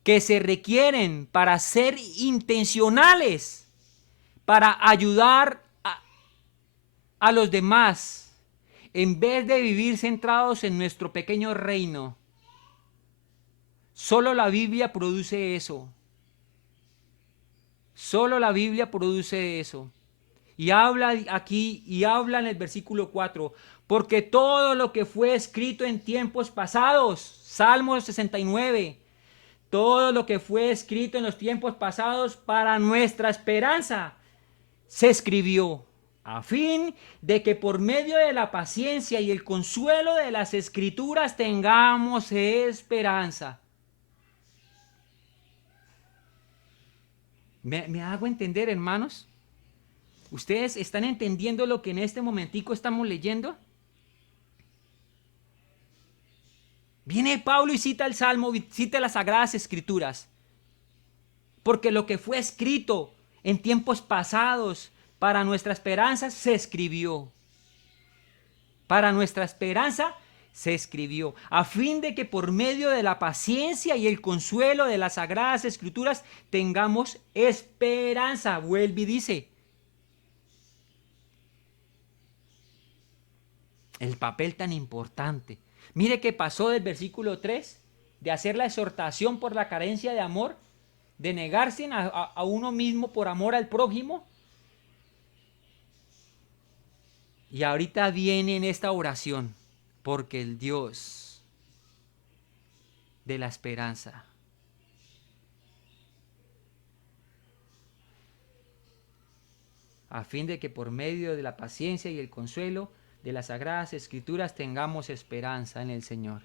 que se requieren para ser intencionales, para ayudar a los demás, en vez de vivir centrados en nuestro pequeño reino. Solo la Biblia produce eso. Solo la Biblia produce eso. Y habla aquí, y habla en el versículo 4, porque todo lo que fue escrito en tiempos pasados, Salmo 69, todo lo que fue escrito en los tiempos pasados para nuestra esperanza, se escribió a fin de que por medio de la paciencia y el consuelo de las Escrituras tengamos esperanza. ¿Me hago entender, hermanos? ¿Ustedes están entendiendo lo que en este momentico estamos leyendo? Viene Pablo y cita el Salmo, cita las Sagradas Escrituras. Porque lo que fue escrito en tiempos pasados para nuestra esperanza se escribió. Para nuestra esperanza se escribió. A fin de que por medio de la paciencia y el consuelo de las Sagradas Escrituras tengamos esperanza. Vuelve y dice. El papel tan importante. Mire que pasó del versículo 3 de hacer la exhortación por la carencia de amor de negarse a uno mismo por amor al prójimo. Y ahorita viene en esta oración, porque el Dios de la esperanza a fin de que por medio de la paciencia y el consuelo de las Sagradas Escrituras tengamos esperanza en el Señor.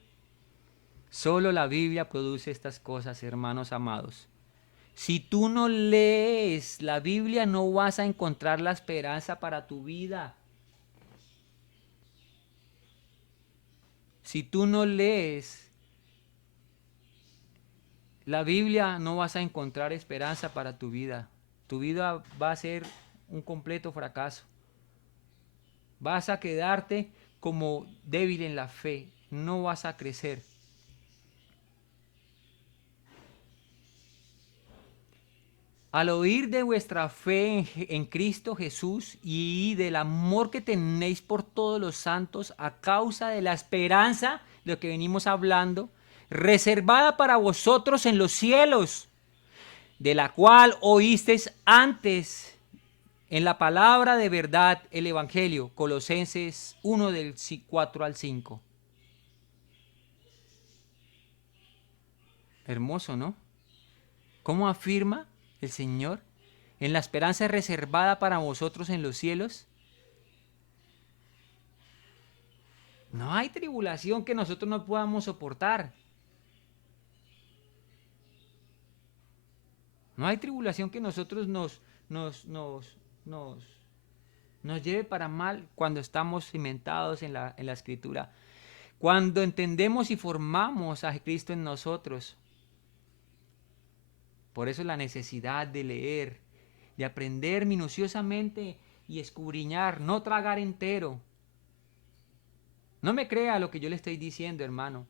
Solo la Biblia produce estas cosas, hermanos amados. Si tú no lees la Biblia, no vas a encontrar la esperanza para tu vida. Si tú no lees la Biblia, no vas a encontrar esperanza para tu vida. Tu vida va a ser un completo fracaso. Vas a quedarte como débil en la fe. No vas a crecer. Al oír de vuestra fe en Cristo Jesús y del amor que tenéis por todos los santos a causa de la esperanza, de lo que venimos hablando, reservada para vosotros en los cielos, de la cual oísteis antes en la palabra de verdad el Evangelio, Colosenses 1 del 4 al 5. Hermoso, ¿no? ¿Cómo afirma el Señor? En la esperanza reservada para vosotros en los cielos. No hay tribulación que nosotros no podamos soportar. No hay tribulación que nosotros nos lleve para mal cuando estamos cimentados en la Escritura. Cuando entendemos y formamos a Cristo en nosotros. Por eso la necesidad de leer, de aprender minuciosamente y escudriñar, no tragar entero. No me crea lo que yo le estoy diciendo, hermano.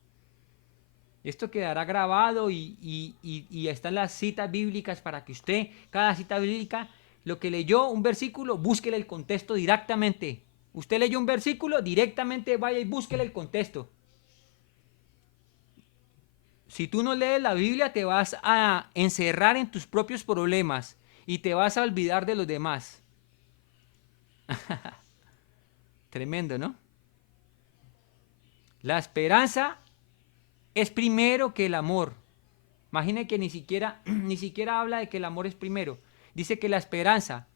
Esto quedará grabado y están las citas bíblicas para que usted, cada cita bíblica, lo que leyó, un versículo, búsquele el contexto directamente. Usted leyó un versículo, directamente vaya y búsquele el contexto. Si tú no lees la Biblia, te vas a encerrar en tus propios problemas y te vas a olvidar de los demás. Tremendo, ¿no? La esperanza es primero que el amor. Imagine que ni siquiera habla de que el amor es primero. Dice que la esperanza,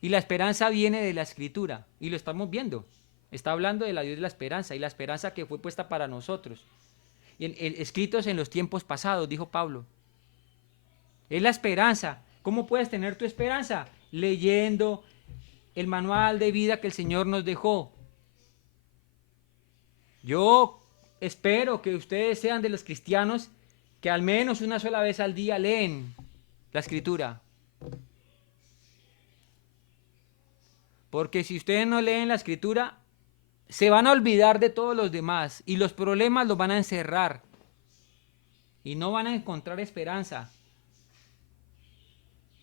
y la esperanza viene de la Escritura, y lo estamos viendo. Está hablando de la Dios de la esperanza, y la esperanza que fue puesta para nosotros. Escritos en los tiempos pasados, dijo Pablo. Es la esperanza. ¿Cómo puedes tener tu esperanza? Leyendo el manual de vida que el Señor nos dejó. Yo espero que ustedes sean de los cristianos que al menos una sola vez al día leen la Escritura. Porque si ustedes no leen la Escritura, se van a olvidar de todos los demás y los problemas los van a encerrar y no van a encontrar esperanza.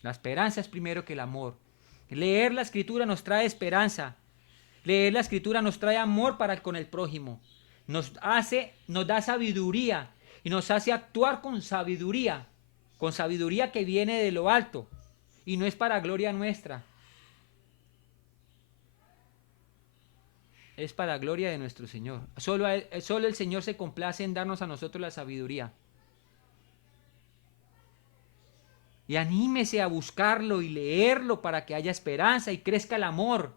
La esperanza es primero que el amor. Leer la Escritura nos trae esperanza. Leer la Escritura nos trae amor para con el prójimo. Nos da sabiduría y nos hace actuar con sabiduría que viene de lo alto y no es para gloria nuestra. Es para gloria de nuestro Señor. Solo el Señor se complace en darnos a nosotros la sabiduría. Y anímese a buscarlo y leerlo para que haya esperanza y crezca el amor.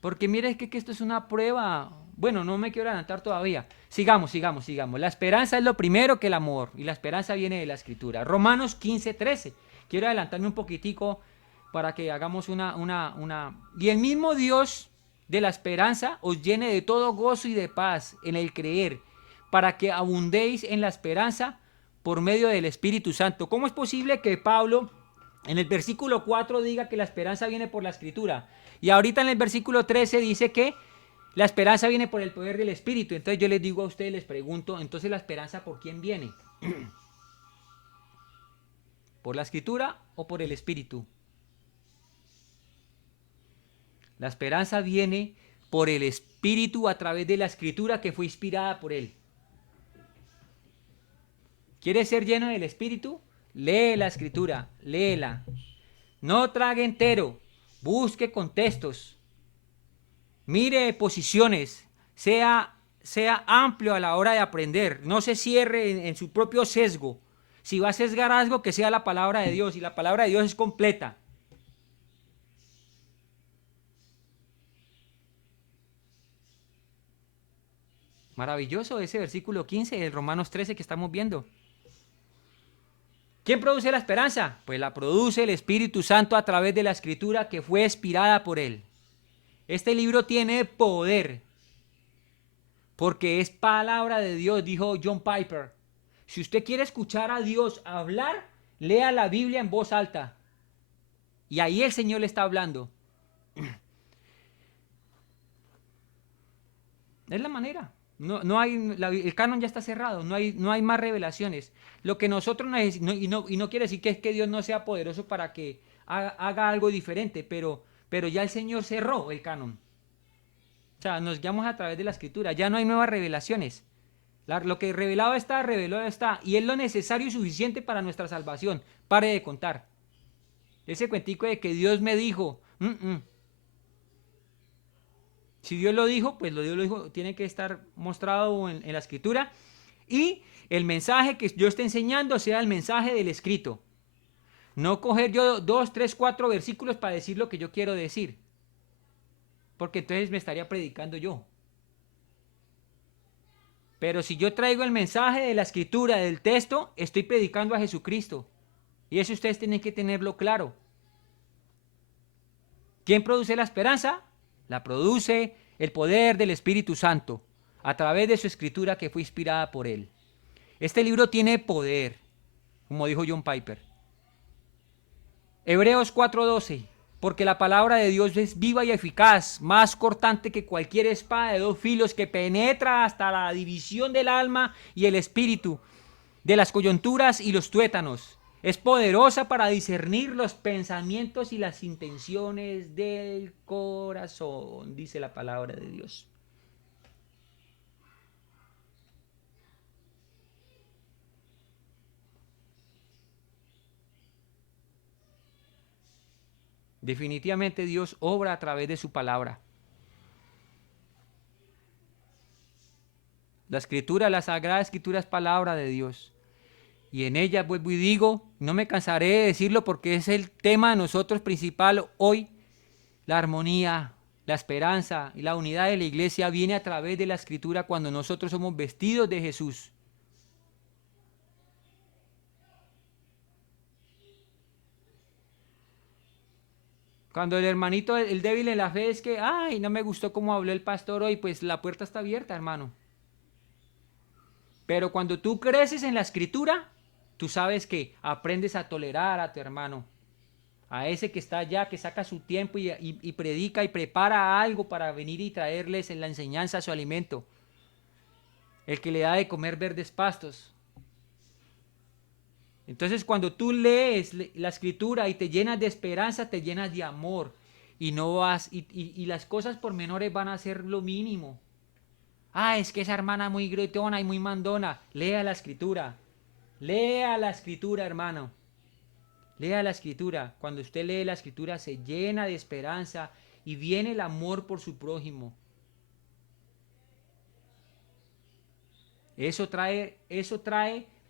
Porque mire que esto es una prueba. Bueno, no me quiero adelantar todavía. Sigamos. La esperanza es lo primero que el amor. Y la esperanza viene de la Escritura. Romanos 15:13. Quiero adelantarme un poquitico para que hagamos Y el mismo Dios de la esperanza os llene de todo gozo y de paz en el creer, para que abundéis en la esperanza por medio del Espíritu Santo. ¿Cómo es posible que Pablo en el versículo 4 diga que la esperanza viene por la Escritura? Y ahorita en el versículo 13 dice que la esperanza viene por el poder del Espíritu. Entonces yo les digo a ustedes, les pregunto, entonces la esperanza ¿por quién viene? ¿Por la Escritura o por el Espíritu? La esperanza viene por el Espíritu a través de la Escritura que fue inspirada por Él. ¿Quieres ser lleno del Espíritu? Lee la Escritura, léela. No trague entero, busque contextos, mire posiciones, sea amplio a la hora de aprender, no se cierre en su propio sesgo. Si va a sesgar algo, que sea la palabra de Dios, y la palabra de Dios es completa. Maravilloso ese versículo 15 del Romanos 13 que estamos viendo. ¿Quién produce la esperanza? Pues la produce el Espíritu Santo a través de la Escritura que fue inspirada por Él. Este libro tiene poder porque es palabra de Dios, dijo John Piper. Si usted quiere escuchar a Dios hablar, lea la Biblia en voz alta. Y ahí el Señor le está hablando. Es la manera. No hay, el canon ya está cerrado, no hay más revelaciones. Lo que nosotros necesitamos, y no quiere decir que es que Dios no sea poderoso para que haga algo diferente, pero ya el Señor cerró el canon. O sea, nos guiamos a través de la Escritura, ya no hay nuevas revelaciones. Lo que revelado está, y es lo necesario y suficiente para nuestra salvación. Pare de contar. Ese cuentico de que Dios me dijo, Si Dios lo dijo, pues Dios lo dijo, tiene que estar mostrado en la Escritura. Y el mensaje que yo esté enseñando sea el mensaje del escrito. No coger yo 2, 3, 4 versículos para decir lo que yo quiero decir. Porque entonces me estaría predicando yo. Pero si yo traigo el mensaje de la Escritura, del texto, estoy predicando a Jesucristo. Y eso ustedes tienen que tenerlo claro. ¿Quién produce la esperanza? La produce el poder del Espíritu Santo a través de su Escritura que fue inspirada por Él. Este libro tiene poder, como dijo John Piper. Hebreos 4:12, porque la palabra de Dios es viva y eficaz, más cortante que cualquier espada de 2 filos, que penetra hasta la división del alma y el espíritu, de las coyunturas y los tuétanos. Es poderosa para discernir los pensamientos y las intenciones del corazón, dice la palabra de Dios. Definitivamente Dios obra a través de su palabra. La Escritura, la Sagrada Escritura es palabra de Dios. Y en ella vuelvo y digo, no me cansaré de decirlo porque es el tema de nosotros principal hoy. La armonía, la esperanza y la unidad de la iglesia viene a través de la Escritura cuando nosotros somos vestidos de Jesús. Cuando el hermanito, el débil en la fe es que, ay, no me gustó cómo habló el pastor hoy, pues la puerta está abierta, hermano. Pero cuando tú creces en la Escritura, tú sabes que aprendes a tolerar a tu hermano, a ese que está allá, que saca su tiempo y predica y prepara algo para venir y traerles en la enseñanza su alimento. El que le da de comer verdes pastos. Entonces cuando tú lees la Escritura y te llenas de esperanza, te llenas de amor. Y no vas, y las cosas por menores van a ser lo mínimo. Ah, es que esa hermana muy gritona y muy mandona. Lea la Escritura. Lea la Escritura, hermano. Lea la Escritura. Cuando usted lee la Escritura se llena de esperanza y viene el amor por su prójimo. Eso trae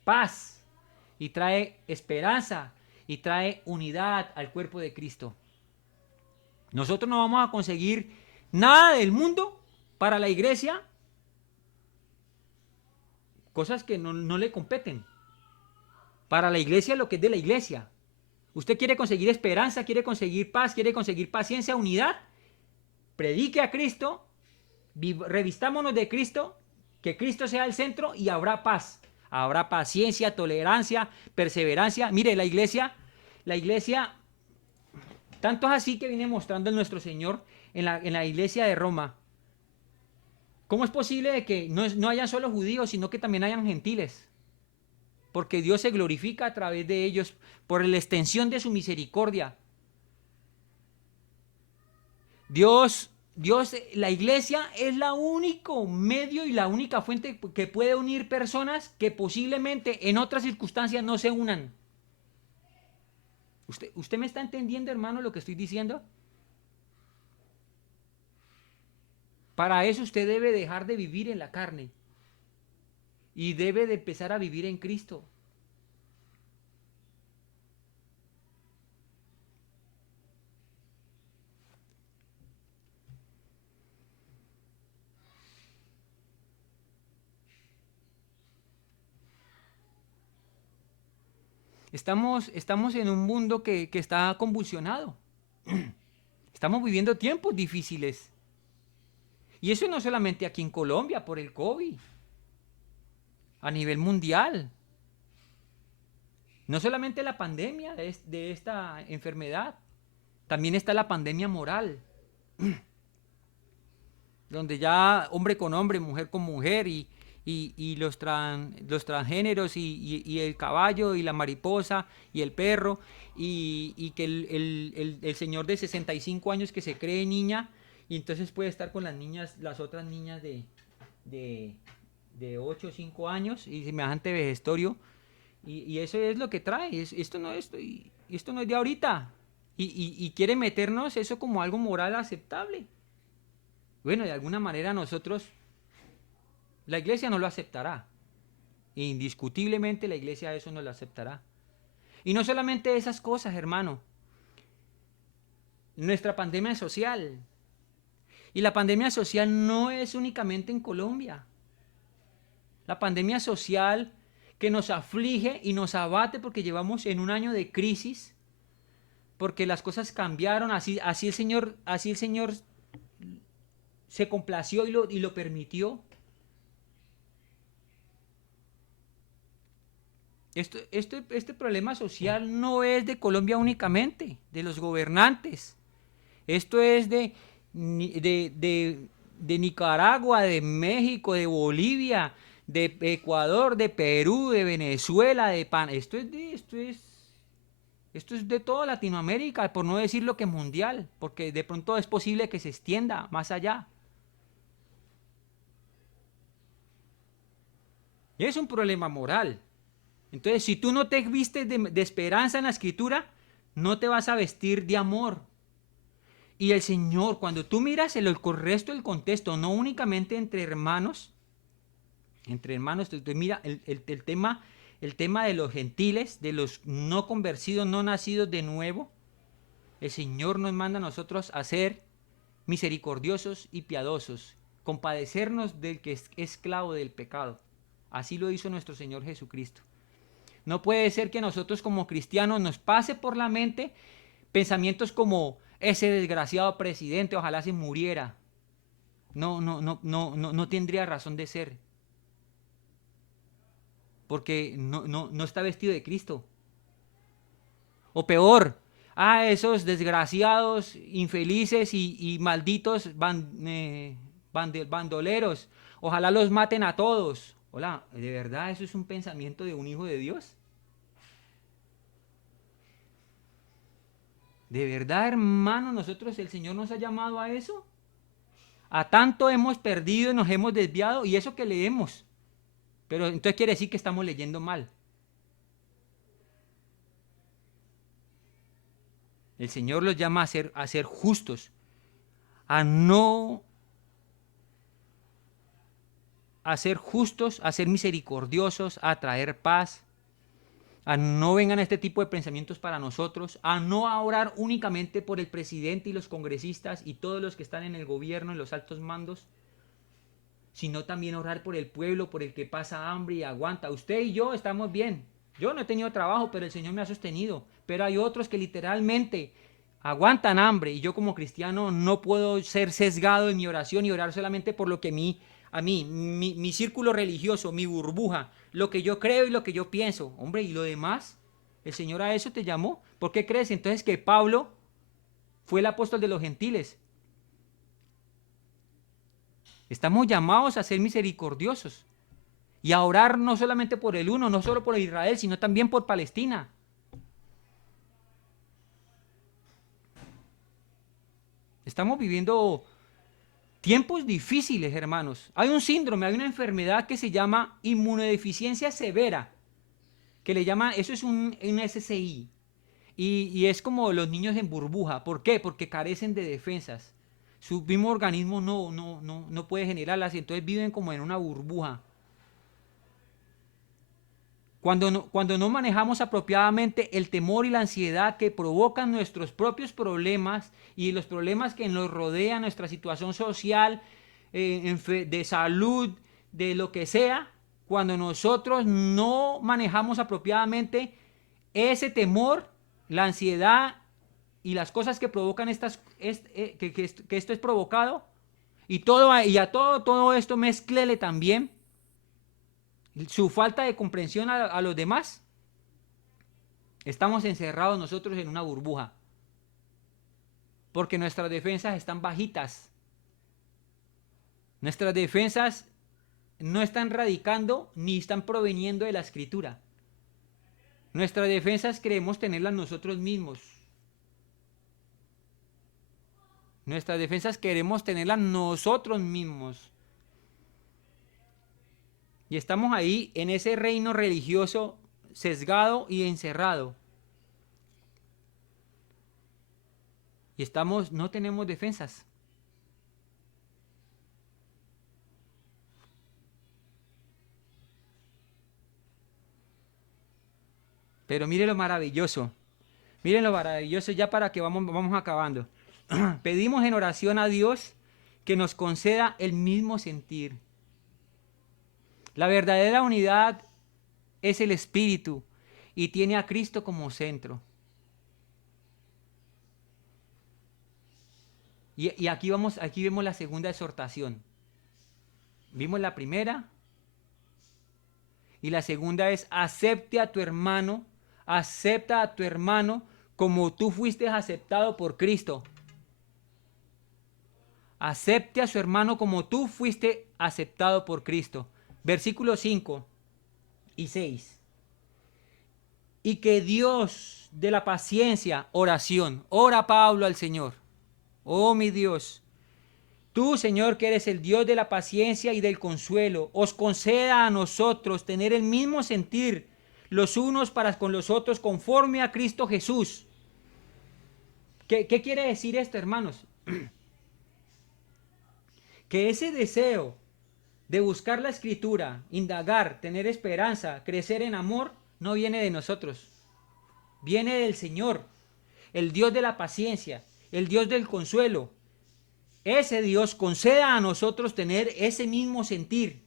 paz y trae esperanza y trae unidad al cuerpo de Cristo. Nosotros no vamos a conseguir nada del mundo para la iglesia, cosas que no le competen. Para la iglesia lo que es de la iglesia. Usted quiere conseguir esperanza, quiere conseguir paz, quiere conseguir paciencia, unidad. Predique a Cristo, revistámonos de Cristo, que Cristo sea el centro y habrá paz. Habrá paciencia, tolerancia, perseverancia. Mire, la iglesia, tanto es así que viene mostrando nuestro Señor en la iglesia de Roma. ¿Cómo es posible de que no hayan solo judíos, sino que también hayan gentiles? Porque Dios se glorifica a través de ellos por la extensión de su misericordia. Dios Dios, la iglesia es la único medio y la única fuente que puede unir personas que posiblemente en otras circunstancias no se unan. ¿Usted me está entendiendo, hermano, lo que estoy diciendo? Para eso usted debe dejar de vivir en la carne y debe de empezar a vivir en Cristo. Estamos en un mundo que está convulsionado. Estamos viviendo tiempos difíciles. Y eso no solamente aquí en Colombia por el COVID, a nivel mundial. No solamente la pandemia de esta enfermedad, también está la pandemia moral, donde ya hombre con hombre, mujer con mujer y los transgéneros y el caballo y la mariposa y el perro y que el señor de 65 años que se cree niña y entonces puede estar con las niñas, las otras niñas de, de 8 o 5 años y semejante vejestorio. Y eso es lo que trae, esto no es de ahorita. Y quiere meternos eso como algo moral aceptable. Bueno, de alguna manera nosotros, la iglesia no lo aceptará. Indiscutiblemente la iglesia eso no lo aceptará. Y no solamente esas cosas, hermano. Nuestra pandemia social. Y la pandemia social no es únicamente en Colombia. La pandemia social que nos aflige y nos abate porque llevamos en un año de crisis, porque las cosas cambiaron, así el Señor se complació y lo permitió. Este problema social no es de Colombia únicamente, de los gobernantes. Esto es de Nicaragua, de México, de Bolivia, de Ecuador, de Perú, de Venezuela, de Pan. Esto es de toda Latinoamérica, por no decir lo que mundial, porque de pronto es posible que se extienda más allá. Y es un problema moral. Entonces, si tú no te vistes de esperanza en la escritura, no te vas a vestir de amor. Y el Señor, cuando tú miras el resto del contexto, no únicamente entre hermanos, mira el tema de los gentiles, de los no convertidos, no nacidos de nuevo, el Señor nos manda a nosotros a ser misericordiosos y piadosos, compadecernos del que es esclavo del pecado. Así lo hizo nuestro Señor Jesucristo. No puede ser que nosotros como cristianos nos pase por la mente pensamientos como ese desgraciado presidente, ojalá se muriera. No tendría razón de ser. Porque no está vestido de Cristo. O peor, esos desgraciados, infelices y malditos bandoleros, ojalá los maten a todos. Hola, ¿de verdad eso es un pensamiento de un hijo de Dios? ¿De verdad, hermano, nosotros el Señor nos ha llamado a eso? A tanto hemos perdido y nos hemos desviado, y eso que leemos. Pero entonces quiere decir que estamos leyendo mal. El Señor los llama a ser justos, a no a ser justos, a ser misericordiosos, a traer paz, a no vengan este tipo de pensamientos para nosotros, a no orar únicamente por el presidente y los congresistas y todos los que están en el gobierno, en los altos mandos, sino también orar por el pueblo, por el que pasa hambre y aguanta. Usted y yo estamos bien. Yo no he tenido trabajo, pero el Señor me ha sostenido. Pero hay otros que literalmente aguantan hambre y yo como cristiano no puedo ser sesgado en mi oración y orar solamente por lo que mi círculo religioso, mi burbuja, lo que yo creo y lo que yo pienso. Hombre, ¿y lo demás? ¿El Señor a eso te llamó? ¿Por qué crees entonces que Pablo fue el apóstol de los gentiles? Estamos llamados a ser misericordiosos y a orar no solamente por el uno, no solo por Israel, sino también por Palestina. Estamos viviendo Tiempos difíciles, hermanos. Hay un síndrome, hay una enfermedad que se llama inmunodeficiencia severa, que le llaman, eso es un SSI. Y es como los niños en burbuja. ¿Por qué? Porque carecen de defensas. Su mismo organismo no puede generarlas y entonces viven como en una burbuja. Cuando no manejamos apropiadamente el temor y la ansiedad que provocan nuestros propios problemas y los problemas que nos rodean, nuestra situación social, de salud, de lo que sea, cuando nosotros no manejamos apropiadamente ese temor, la ansiedad y las cosas que provocan que esto es provocado, y a todo esto mezclele también su falta de comprensión a los demás, estamos encerrados nosotros en una burbuja, porque nuestras defensas están bajitas. Nuestras defensas no están radicando ni están proveniendo de la escritura. Nuestras defensas creemos tenerlas nosotros mismos. Nuestras defensas queremos tenerlas nosotros mismos. Y estamos ahí en ese reino religioso sesgado y encerrado. Y no tenemos defensas. Pero mire lo maravilloso. Miren lo maravilloso ya para que vamos acabando. Pedimos en oración a Dios que nos conceda el mismo sentir. La verdadera unidad es el Espíritu y tiene a Cristo como centro. Y aquí vemos la segunda exhortación. Vimos la primera y la segunda es acepta a tu hermano como tú fuiste aceptado por Cristo. Acepte a su hermano como tú fuiste aceptado por Cristo. Versículos 5 y 6. Y que Dios de la paciencia, oración, ora Pablo al Señor. Oh mi Dios, tú Señor que eres el Dios de la paciencia y del consuelo, os conceda a nosotros tener el mismo sentir los unos para con los otros conforme a Cristo Jesús. ¿Qué quiere decir esto, hermanos? Que ese deseo de buscar la escritura, indagar, tener esperanza, crecer en amor, no viene de nosotros. Viene del Señor, el Dios de la paciencia, el Dios del consuelo. Ese Dios conceda a nosotros tener ese mismo sentir,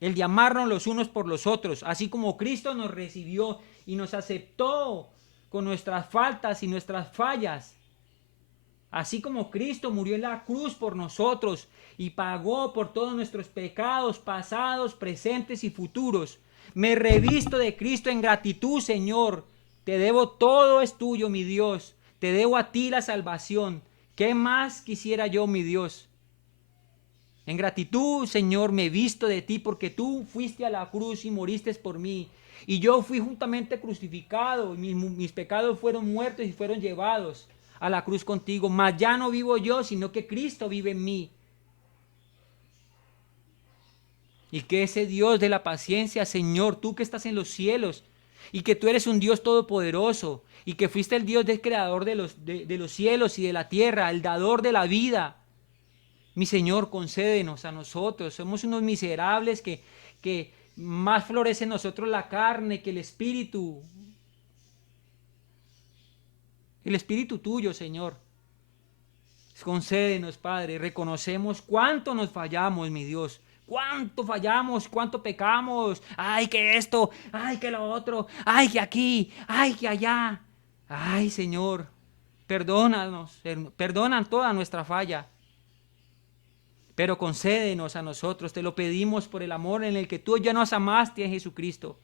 el de amarnos los unos por los otros, así como Cristo nos recibió y nos aceptó con nuestras faltas y nuestras fallas. Así como Cristo murió en la cruz por nosotros y pagó por todos nuestros pecados pasados, presentes y futuros. Me revisto de Cristo en gratitud, Señor. Te debo todo es tuyo, mi Dios. Te debo a ti la salvación. ¿Qué más quisiera yo, mi Dios? En gratitud, Señor, me visto de ti porque tú fuiste a la cruz y moriste por mí. Y yo fui juntamente crucificado. Mis pecados fueron muertos y fueron llevados a la cruz contigo, mas ya no vivo yo, sino que Cristo vive en mí. Y que ese Dios de la paciencia, Señor, tú que estás en los cielos, y que tú eres un Dios todopoderoso, y que fuiste el Dios del creador de los cielos y de la tierra, el dador de la vida. Mi Señor, concédenos a nosotros, somos unos miserables que más florece en nosotros la carne que el Espíritu. El Espíritu tuyo, Señor. Concédenos, Padre. Reconocemos cuánto nos fallamos, mi Dios. Cuánto fallamos, cuánto pecamos. Ay, que esto, ay, que lo otro, ay, que aquí, ay, que allá. Ay, Señor, perdónanos, perdonan toda nuestra falla. Pero concédenos a nosotros, te lo pedimos por el amor en el que tú ya nos amaste en Jesucristo.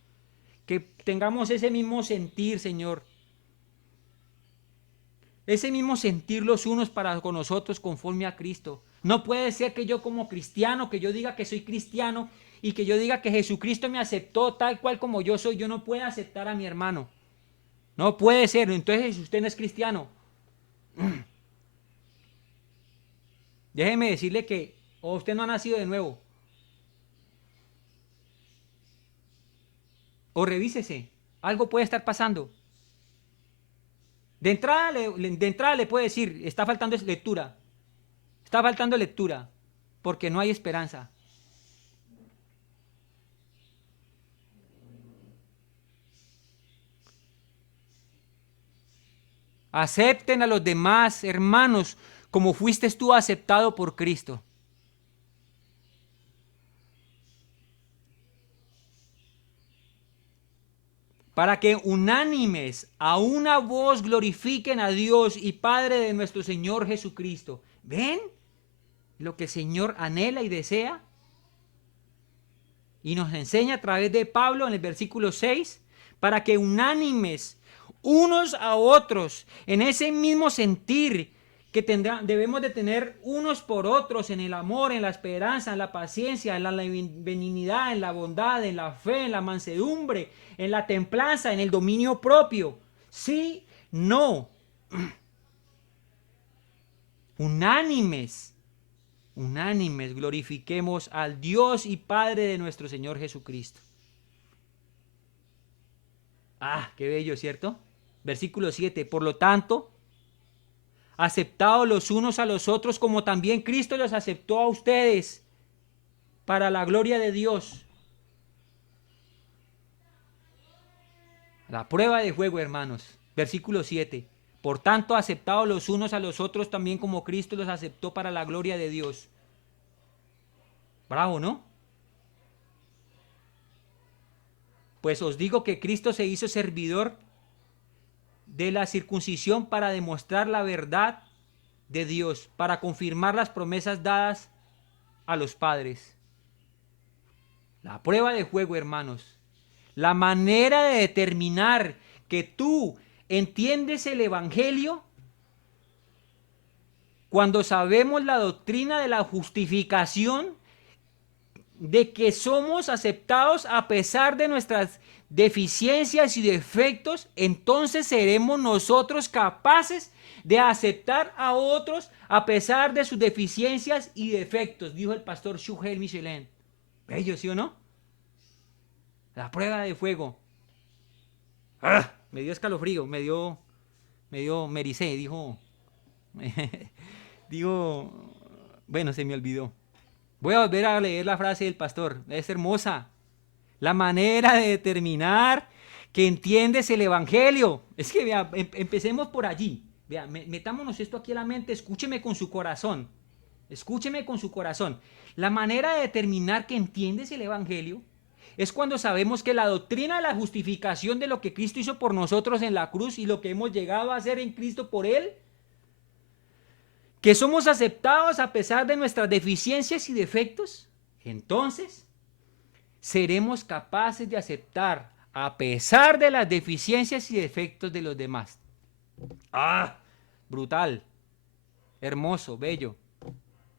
Que tengamos ese mismo sentir, Señor. Ese mismo sentir los unos para con nosotros conforme a Cristo. No puede ser que yo como cristiano, que yo diga que soy cristiano y que yo diga que Jesucristo me aceptó tal cual como yo soy, yo no puedo aceptar a mi hermano. No puede ser, entonces usted no es cristiano. Déjeme decirle que usted no ha nacido de nuevo. O revísese, algo puede estar pasando. De entrada le puede decir, está faltando lectura. Está faltando lectura, porque no hay esperanza. Acepten a los demás hermanos como fuiste tú aceptado por Cristo. Para que unánimes a una voz glorifiquen a Dios y Padre de nuestro Señor Jesucristo. ¿Ven lo que el Señor anhela y desea? Y nos enseña a través de Pablo en el versículo 6, para que unánimes unos a otros, en ese mismo sentir que debemos de tener unos por otros, en el amor, en la esperanza, en la paciencia, en la benignidad, en la bondad, en la fe, en la mansedumbre, en la templanza, en el dominio propio. Sí, no. Unánimes, glorifiquemos al Dios y Padre de nuestro Señor Jesucristo. Ah, qué bello, ¿cierto? Versículo 7, por lo tanto, aceptados los unos a los otros como también Cristo los aceptó a ustedes para la gloria de Dios. La prueba de fuego, hermanos. Versículo 7. Por tanto, aceptados los unos a los otros también como Cristo los aceptó para la gloria de Dios. Bravo, ¿no? Pues os digo que Cristo se hizo servidor de la circuncisión para demostrar la verdad de Dios, para confirmar las promesas dadas a los padres. La prueba de fuego, hermanos. La manera de determinar que tú entiendes el Evangelio cuando sabemos la doctrina de la justificación, de que somos aceptados a pesar de nuestras deficiencias y defectos, entonces seremos nosotros capaces de aceptar a otros a pesar de sus deficiencias y defectos, dijo el pastor Shuhel Michelin. Bello, ¿sí o no? La prueba de fuego. ¡Ah! Me dio escalofrío, me ericé, dijo, bueno, se me olvidó. Voy a volver a leer la frase del pastor, es hermosa. La manera de determinar que entiendes el Evangelio. Es que, vea, empecemos por allí. Vea, metámonos esto aquí a la mente, escúcheme con su corazón. Escúcheme con su corazón. La manera de determinar que entiendes el Evangelio es cuando sabemos que la doctrina de la justificación de lo que Cristo hizo por nosotros en la cruz y lo que hemos llegado a hacer en Cristo por Él, que somos aceptados a pesar de nuestras deficiencias y defectos, entonces seremos capaces de aceptar a pesar de las deficiencias y defectos de los demás. ¡Ah! Brutal, hermoso, bello.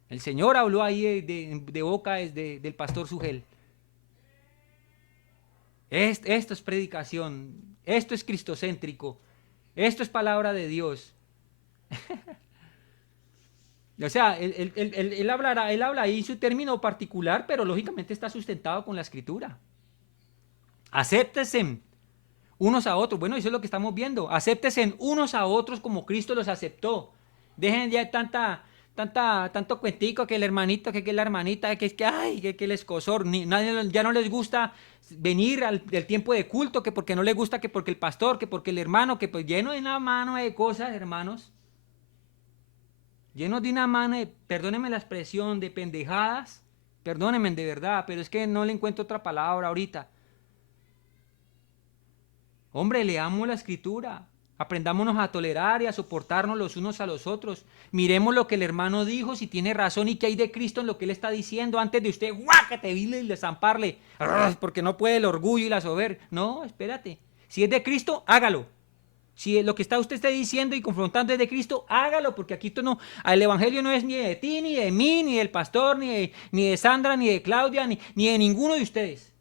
El Señor habló ahí de boca del pastor Sugel. Esto es predicación, esto es cristocéntrico, esto es palabra de Dios. O sea, él habla ahí su término particular, pero lógicamente está sustentado con la escritura. Acéptense unos a otros. Bueno, eso es lo que estamos viendo. Acéptense unos a otros como Cristo los aceptó. Dejen ya tanto cuentico que el hermanito, que la hermanita, que es que, ay, que el escozor. Nadie, ya no les gusta venir del tiempo de culto, que porque no les gusta, que porque el pastor, que porque el hermano, que pues lleno de una mano de cosas, hermanos. Llenos de una mano, perdónenme la expresión, de pendejadas, perdónenme de verdad, pero es que no le encuentro otra palabra ahorita. Hombre, leamos la escritura, aprendámonos a tolerar y a soportarnos los unos a los otros. Miremos lo que el hermano dijo, si tiene razón y qué hay de Cristo en lo que él está diciendo, antes de usted, guácate, vile y zamparle, porque no puede el orgullo y la soberbia. No, espérate, si es de Cristo, hágalo. Si lo que usted está diciendo y confrontando es de Cristo, hágalo, porque aquí el Evangelio no es ni de ti, ni de mí, ni del pastor, ni de Sandra, ni de Claudia, ni de ninguno de ustedes.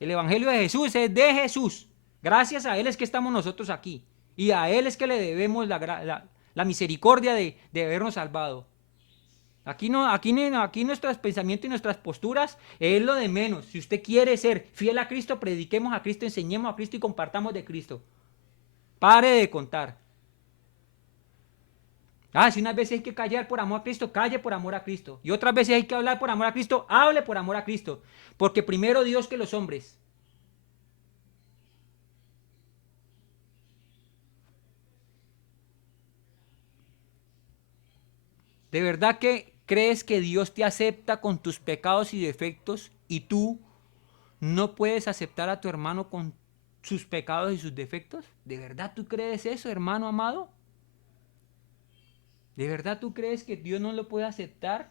El Evangelio de Jesús es de Jesús. Gracias a Él es que estamos nosotros aquí. Y a Él es que le debemos la misericordia de habernos salvado. Aquí nuestros pensamientos y nuestras posturas es lo de menos. Si usted quiere ser fiel a Cristo, prediquemos a Cristo, enseñemos a Cristo y compartamos de Cristo. Pare de contar. Si unas veces hay que callar por amor a Cristo, calle por amor a Cristo. Y otras veces hay que hablar por amor a Cristo, hable por amor a Cristo. Porque primero Dios que los hombres. ¿De verdad que crees que Dios te acepta con tus pecados y defectos y tú no puedes aceptar a tu hermano con sus pecados y sus defectos? ¿De verdad tú crees eso, hermano amado? ¿De verdad tú crees que Dios no lo puede aceptar?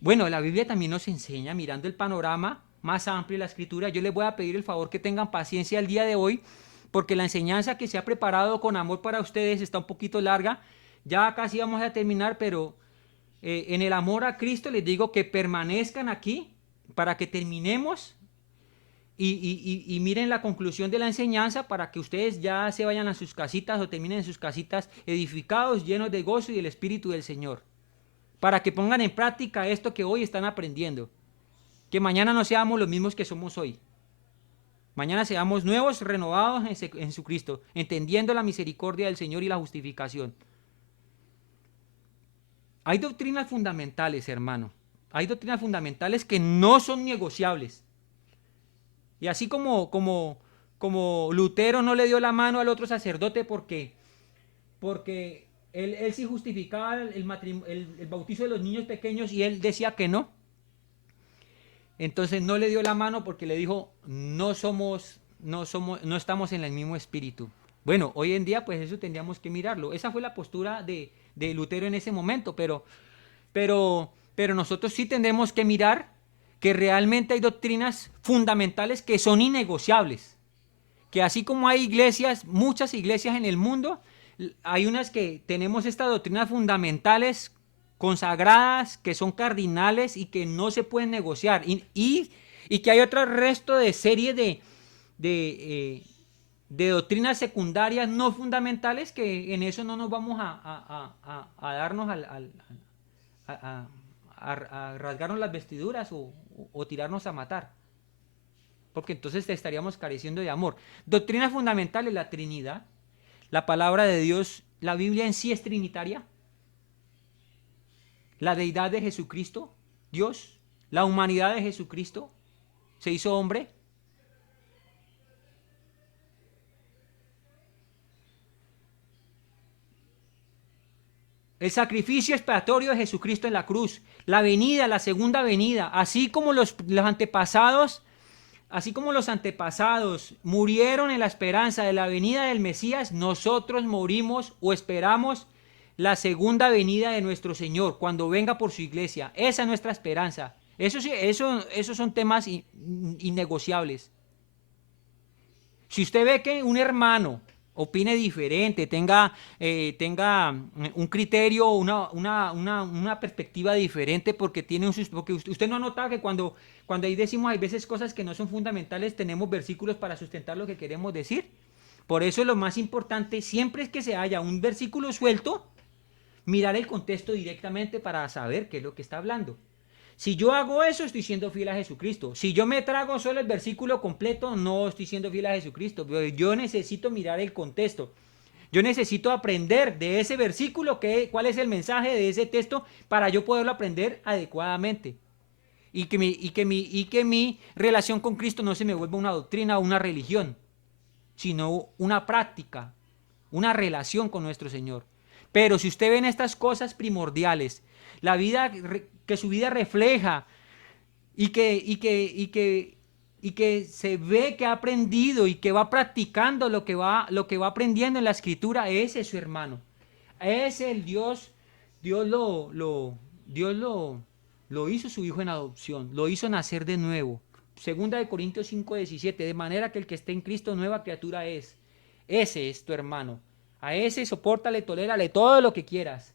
Bueno, la Biblia también nos enseña, mirando el panorama más amplio de la Escritura. Yo les voy a pedir el favor que tengan paciencia el día de hoy, porque la enseñanza que se ha preparado con amor para ustedes está un poquito larga. Ya casi vamos a terminar, pero en el amor a Cristo les digo que permanezcan aquí para que terminemos y miren la conclusión de la enseñanza para que ustedes ya se vayan a sus casitas o terminen en sus casitas edificados, llenos de gozo y del Espíritu del Señor. Para que pongan en práctica esto que hoy están aprendiendo. Que mañana no seamos los mismos que somos hoy. Mañana seamos nuevos, renovados en su Cristo, entendiendo la misericordia del Señor y la justificación. Hay doctrinas fundamentales, hermano. Hay doctrinas fundamentales que no son negociables. Y así como Lutero no le dio la mano al otro sacerdote porque él sí justificaba el bautizo de los niños pequeños y él decía que no. Entonces no le dio la mano porque le dijo, no estamos en el mismo espíritu. Bueno, hoy en día pues eso tendríamos que mirarlo. Esa fue la postura de Lutero en ese momento, pero nosotros sí tendremos que mirar que realmente hay doctrinas fundamentales que son innegociables. Que así como hay iglesias, muchas iglesias en el mundo, hay unas que tenemos estas doctrinas fundamentales consagradas, que son cardinales y que no se pueden negociar. Y que hay otro resto de serie de doctrinas secundarias no fundamentales que en eso no nos vamos a darnos a rasgarnos las vestiduras o tirarnos a matar. Porque entonces estaríamos careciendo de amor. Doctrinas fundamentales, la Trinidad, la palabra de Dios, la Biblia en sí es trinitaria. La deidad de Jesucristo, Dios, la humanidad de Jesucristo, se hizo hombre. El sacrificio expiatorio de Jesucristo en la cruz, la venida, la segunda venida, así como los antepasados murieron en la esperanza de la venida del Mesías, nosotros morimos o esperamos la segunda venida de nuestro Señor cuando venga por su iglesia. Esa es nuestra esperanza. Eso sí, esos son temas innegociables. Si usted ve que un hermano opine diferente, tenga un criterio, una perspectiva diferente, porque porque usted no nota que cuando ahí decimos hay veces cosas que no son fundamentales, tenemos versículos para sustentar lo que queremos decir. Por eso lo más importante siempre es que se haya un versículo suelto, mirar el contexto directamente para saber qué es lo que está hablando. Si yo hago eso, estoy siendo fiel a Jesucristo. Si yo me trago solo el versículo completo, no estoy siendo fiel a Jesucristo. Yo necesito mirar el contexto. Yo necesito aprender de ese versículo cuál es el mensaje de ese texto para yo poderlo aprender adecuadamente. Y que mi relación con Cristo no se me vuelva una doctrina o una religión, sino una práctica, una relación con nuestro Señor. Pero si usted ve en estas cosas primordiales, la vida que su vida refleja y que se ve que ha aprendido y que va practicando lo que va aprendiendo en la Escritura, ese es su hermano. Ese es el Dios. Dios lo hizo su hijo en adopción, lo hizo nacer de nuevo. Segunda de Corintios 5:17, de manera que el que esté en Cristo nueva criatura es. Ese es tu hermano. A ese sopórtale, tolérale todo lo que quieras.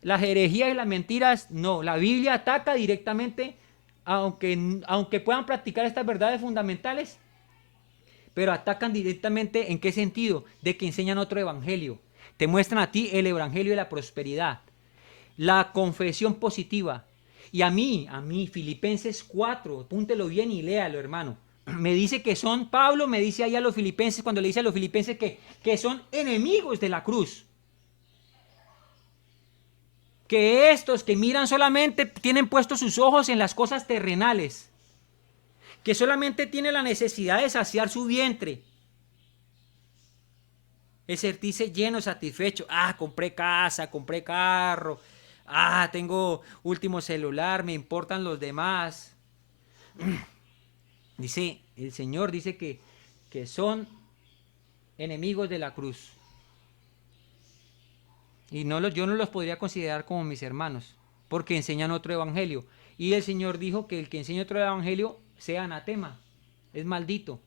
Las herejías y las mentiras, no. La Biblia ataca directamente, aunque puedan practicar estas verdades fundamentales, pero atacan directamente, ¿en qué sentido? De que enseñan otro evangelio. Te muestran a ti el evangelio de la prosperidad. la confesión positiva. Y a mí, Filipenses 4, apúntelo bien y léalo, hermano. Me dice que son, Pablo me dice ahí a los filipenses, cuando le dice a los filipenses que son enemigos de la cruz. Que estos que miran solamente tienen puestos sus ojos en las cosas terrenales. Que solamente tienen la necesidad de saciar su vientre. El sentirse lleno, satisfecho. Ah, compré casa, compré carro. Ah, tengo último celular, me importan los demás. Dice, el Señor dice que son enemigos de la cruz. Y yo no los podría considerar como mis hermanos, porque enseñan otro evangelio. Y el Señor dijo que el que enseña otro evangelio sea anatema, es maldito.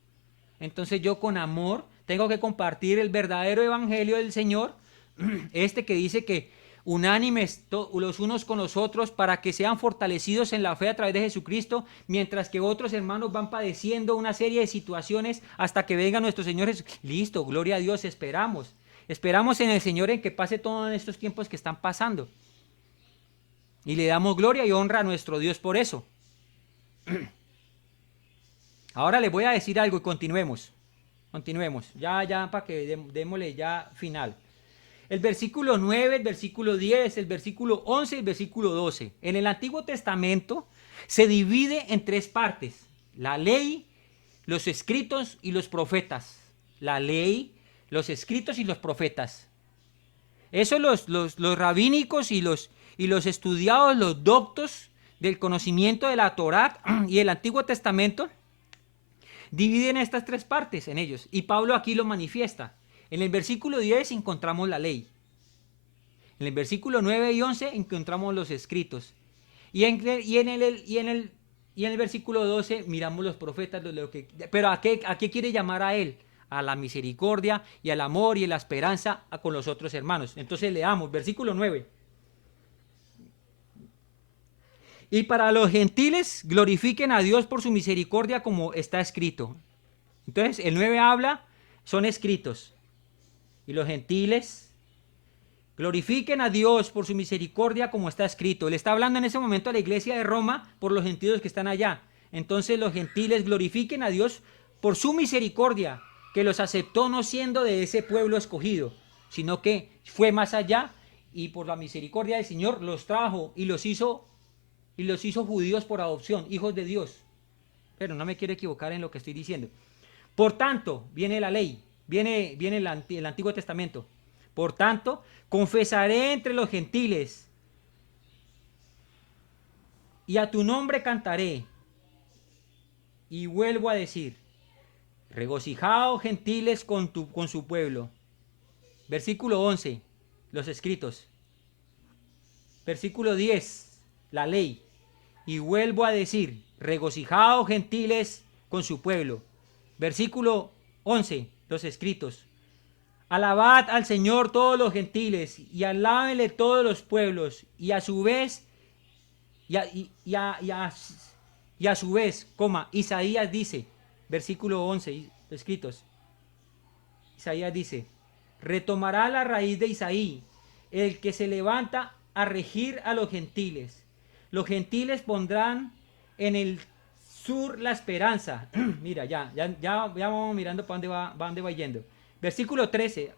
Entonces yo con amor tengo que compartir el verdadero evangelio del Señor, este que dice que unánimes los unos con los otros para que sean fortalecidos en la fe a través de Jesucristo, mientras que otros hermanos van padeciendo una serie de situaciones hasta que venga nuestro Señor Jesús. Listo, gloria a Dios, esperamos. Esperamos en el Señor en que pase todos estos tiempos que están pasando. Y le damos gloria y honra a nuestro Dios por eso. Ahora les voy a decir algo y continuemos. Continuemos. Ya para que démosle ya final. El versículo 9, el versículo 10, el versículo 11 y el versículo 12. En el Antiguo Testamento se divide en tres partes. La ley, los escritos y los profetas. La ley, los escritos y los profetas. Eso los rabínicos y los estudiados, los doctos del conocimiento de la Torá y el Antiguo Testamento, dividen estas tres partes en ellos. Y Pablo aquí lo manifiesta. En el versículo 10 encontramos la ley. En el versículo 9 y 11 encontramos los escritos. Y en el versículo 12 miramos los profetas. Pero ¿a qué quiere llamar a él? A la misericordia y al amor y a la esperanza con los otros hermanos. Entonces leamos, versículo 9. Y para los gentiles glorifiquen a Dios por su misericordia como está escrito. Entonces el 9 habla, son escritos. Y los gentiles glorifiquen a Dios por su misericordia como está escrito. Él está hablando en ese momento a la iglesia de Roma por los gentiles que están allá. Entonces los gentiles glorifiquen a Dios por su misericordia, que los aceptó no siendo de ese pueblo escogido, sino que fue más allá y por la misericordia del Señor los trajo y los hizo judíos por adopción, hijos de Dios. Pero no me quiero equivocar en lo que estoy diciendo. Por tanto, viene la ley. Viene el Antiguo Testamento. Por tanto, confesaré entre los gentiles y a tu nombre cantaré. Y vuelvo a decir, regocijaos gentiles con su pueblo. Versículo 11, los escritos. Versículo 10, la ley. Y vuelvo a decir, regocijaos gentiles con su pueblo. Versículo 11, los escritos. Alabad al Señor todos los gentiles y alábenle todos los pueblos y a su vez Isaías dice, versículo 11, escritos. Isaías dice, retomará la raíz de Isaí, el que se levanta a regir a los gentiles. Los gentiles pondrán en el sur la esperanza. Mira, ya vamos mirando para dónde va yendo. Versículo 13,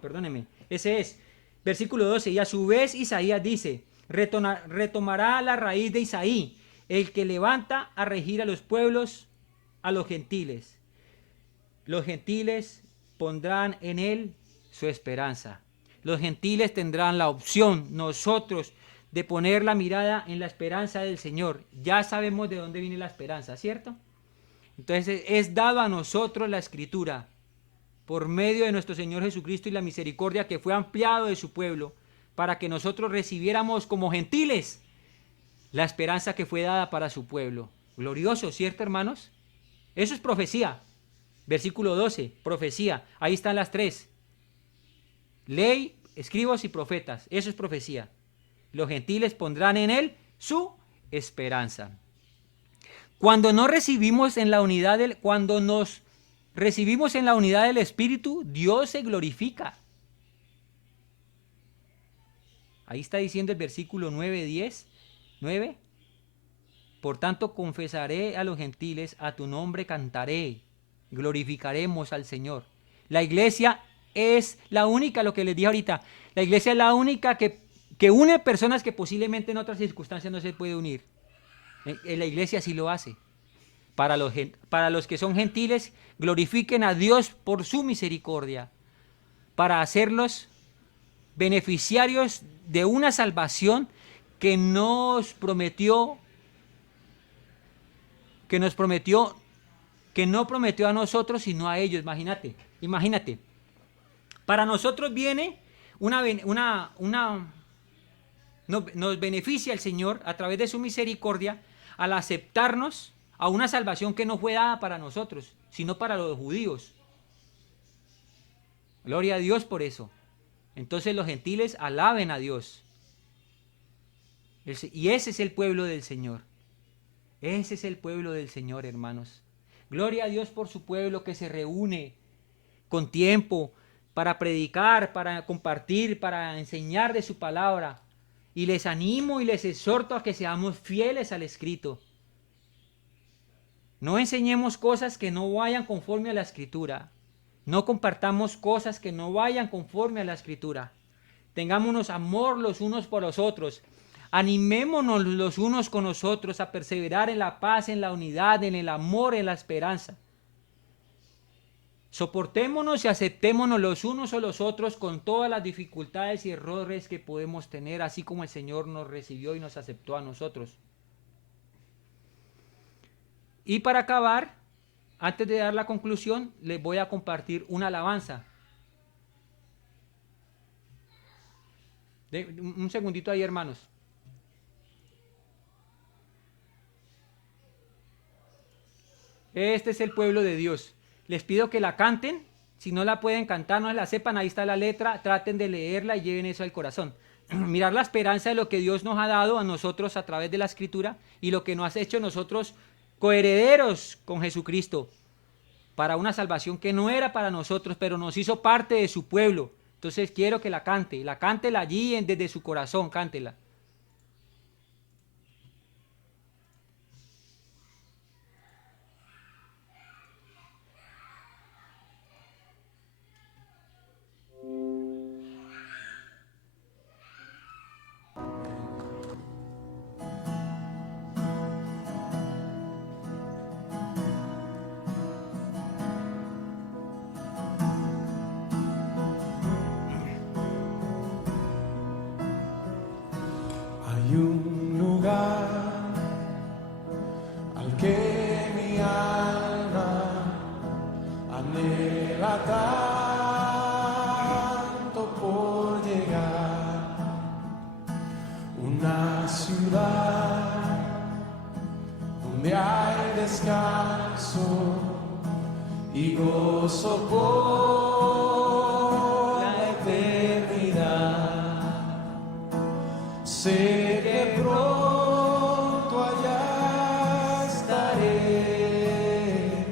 perdóneme. Ese es, versículo 12, y a su vez Isaías dice, retomará la raíz de Isaí, el que levanta a regir a los pueblos, a los gentiles. Los gentiles pondrán en él su esperanza. Los gentiles tendrán la opción, nosotros, de poner la mirada en la esperanza del Señor. Ya sabemos de dónde viene la esperanza, ¿cierto? Entonces es dado a nosotros la Escritura por medio de nuestro Señor Jesucristo y la misericordia que fue ampliado de su pueblo para que nosotros recibiéramos como gentiles la esperanza que fue dada para su pueblo. Glorioso, ¿cierto, hermanos? Eso es profecía. Versículo 12, profecía. Ahí están las tres. Ley, escribos y profetas. Eso es profecía. Los gentiles pondrán en él su esperanza. Cuando nos recibimos en la unidad del Espíritu, Dios se glorifica. Ahí está diciendo el versículo 9, 10, 9. Por tanto, confesaré a los gentiles, a tu nombre cantaré, glorificaremos al Señor. La iglesia es la única, lo que les dije ahorita, la iglesia es la única que une personas que posiblemente en otras circunstancias no se puede unir. La iglesia sí lo hace. Para los que son gentiles, glorifiquen a Dios por su misericordia, para hacerlos beneficiarios de una salvación que nos prometió, que no prometió a nosotros, sino a ellos. Imagínate. Para nosotros viene nos beneficia el Señor a través de su misericordia al aceptarnos a una salvación que no fue dada para nosotros, sino para los judíos. Gloria a Dios por eso. Entonces los gentiles alaben a Dios. Y ese es el pueblo del Señor. Ese es el pueblo del Señor, hermanos. Gloria a Dios por su pueblo que se reúne con tiempo para predicar, para compartir, para enseñar de su palabra. Y les animo y les exhorto a que seamos fieles al escrito. No enseñemos cosas que no vayan conforme a la Escritura. No compartamos cosas que no vayan conforme a la Escritura. Tengámonos amor los unos por los otros. Animémonos los unos con los otros a perseverar en la paz, en la unidad, en el amor, en la esperanza. Soportémonos y aceptémonos los unos a los otros con todas las dificultades y errores que podemos tener, así como el Señor nos recibió y nos aceptó a nosotros. Y para acabar, antes de dar la conclusión, les voy a compartir una alabanza. Un segundito ahí, hermanos. Este es el pueblo de Dios. Les pido que la canten. Si no la pueden cantar, no la sepan, ahí está la letra. Traten de leerla y lleven eso al corazón. Mirar la esperanza de lo que Dios nos ha dado a nosotros a través de la Escritura y lo que nos ha hecho nosotros coherederos con Jesucristo para una salvación que no era para nosotros, pero nos hizo parte de su pueblo. Entonces quiero que la cántela allí desde su corazón, cántela. Hay un lugar al que mi alma anhela tanto por llegar, una ciudad donde hay descanso y gozo por la eternidad. Sé que pronto allá estaré y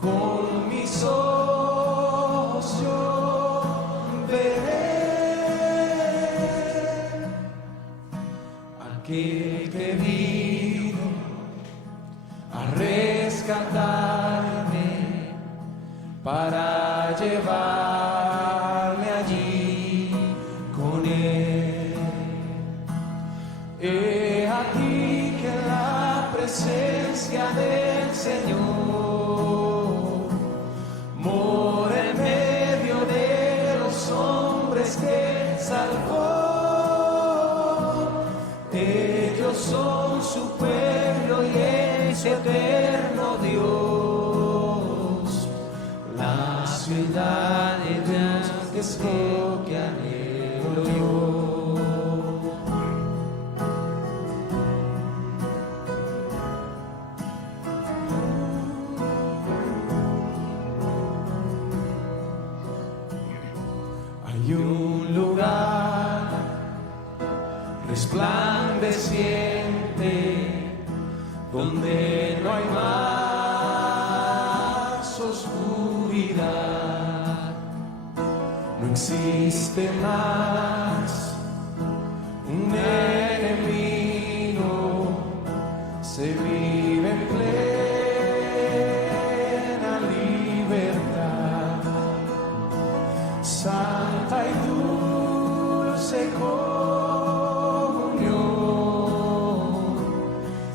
con mis ojos yo veré aquel que vino a rescatarme para llevarme allí con él. He aquí que la presencia del Señor mora en medio de los hombres que salvó. Ellos son su pueblo y es su eterno Dios. La ciudad de Dios es lo que anhelo yo. Hay un lugar resplandeciente donde no hay más oscuridad, no existe más de comunión,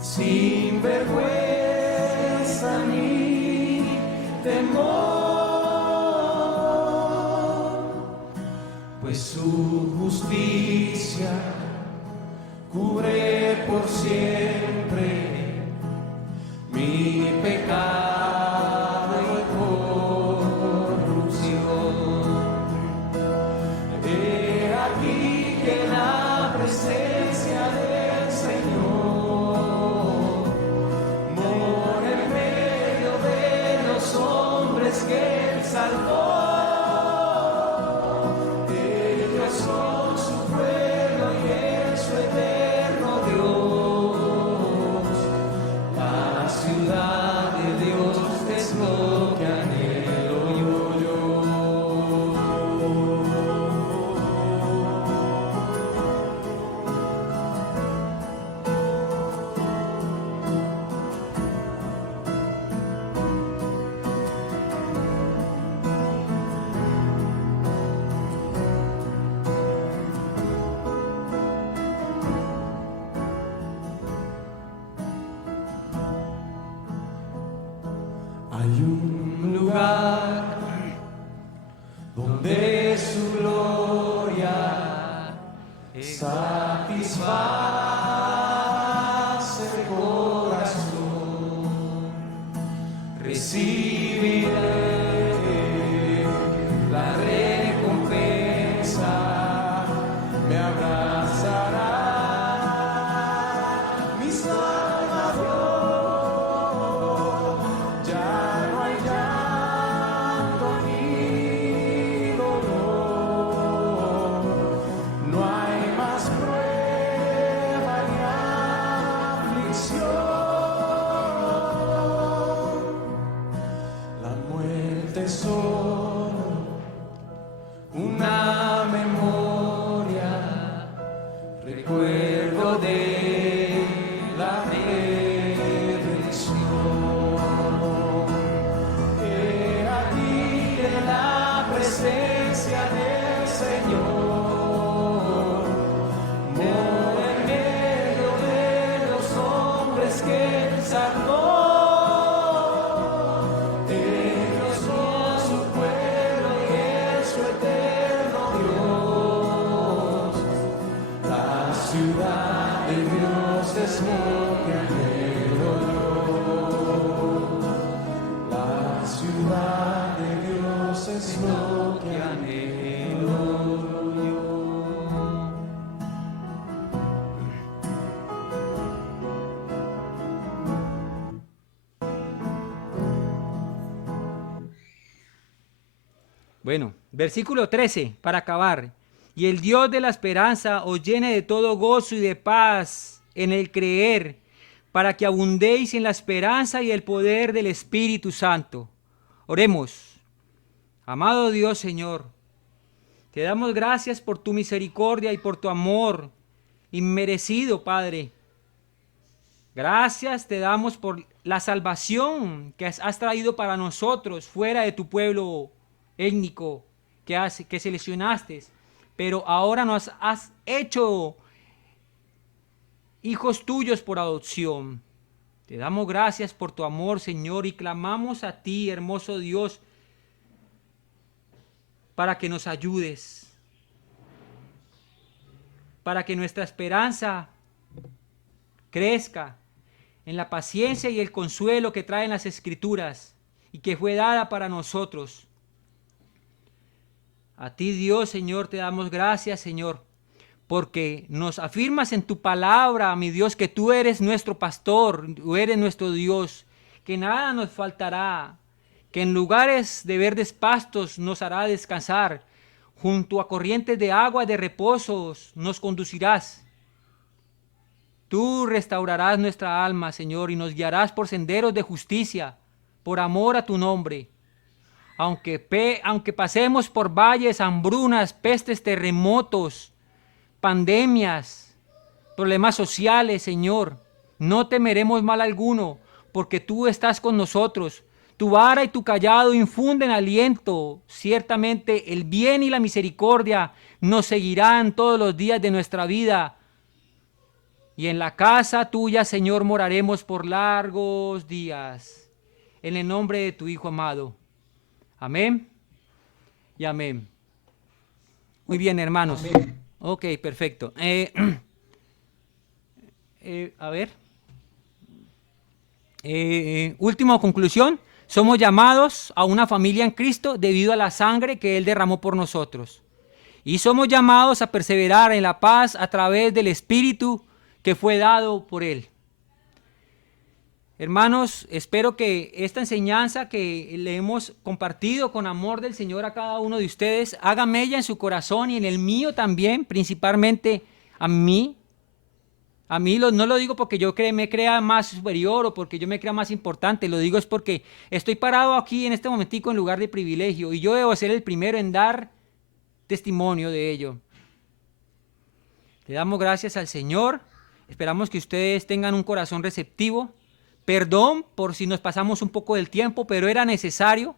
sin vergüenza ni temor, pues su justicia cubre por siempre mi pecado y corrupción. He aquí que la presencia del Señor mora en medio de los hombres que Él salvó. Ellos son su pueblo y es su eterno Dios. La ciudad de Dios es lo que anhelo yo. Hay un lugar donde su gloria satisface el corazón. Recibiré la recompensa, me abrazará mi Salvador. Ya no hay llanto ni dolor, no hay más prueba ni aflicción. La muerte es solo una memoria, recuerdo de la redención. He aquí en la presencia del Señor, mora en medio de los hombres que Él salvó. Ellos son su pueblo y es su eterno Dios. La ciudad de Dios es lo que anhelo yo. La ciudad de Dios es lo que anhelo yo. Bueno, versículo 13, para acabar. Y el Dios de la esperanza os llene de todo gozo y de paz en el creer, para que abundéis en la esperanza y el poder del Espíritu Santo. Oremos. Amado Dios, Señor, te damos gracias por tu misericordia y por tu amor inmerecido, Padre. Gracias te damos por la salvación que has traído para nosotros fuera de tu pueblo étnico que seleccionaste, pero ahora nos has hecho hijos tuyos por adopción. Te damos gracias por tu amor, Señor, y clamamos a ti, hermoso Dios, para que nos ayudes, para que nuestra esperanza crezca en la paciencia y el consuelo que traen las Escrituras y que fue dada para nosotros. A ti, Dios, Señor, te damos gracias, Señor, porque nos afirmas en tu palabra, mi Dios, que tú eres nuestro pastor, tú eres nuestro Dios, que nada nos faltará, que en lugares de verdes pastos nos hará descansar, junto a corrientes de agua de reposos nos conducirás. Tú restaurarás nuestra alma, Señor, y nos guiarás por senderos de justicia, por amor a tu nombre. Aunque pasemos por valles, hambrunas, pestes, terremotos, pandemias, problemas sociales, Señor, no temeremos mal alguno, porque tú estás con nosotros. Tu vara y tu callado infunden aliento. Ciertamente el bien y la misericordia nos seguirán todos los días de nuestra vida. Y en la casa tuya, Señor, moraremos por largos días. En el nombre de tu Hijo amado. Amén y amén. Muy bien, hermanos. Amén. Ok, perfecto. A ver. Última conclusión. Somos llamados a una familia en Cristo debido a la sangre que Él derramó por nosotros. Y somos llamados a perseverar en la paz a través del Espíritu que fue dado por Él. Hermanos, espero que esta enseñanza que le hemos compartido con amor del Señor a cada uno de ustedes haga mella en su corazón y en el mío también, principalmente a mí. No lo digo porque yo me crea más superior o porque yo me crea más importante, lo digo es porque estoy parado aquí en este momentico en lugar de privilegio y yo debo ser el primero en dar testimonio de ello. Le damos gracias al Señor, esperamos que ustedes tengan un corazón receptivo. Perdón por si nos pasamos un poco del tiempo, pero era necesario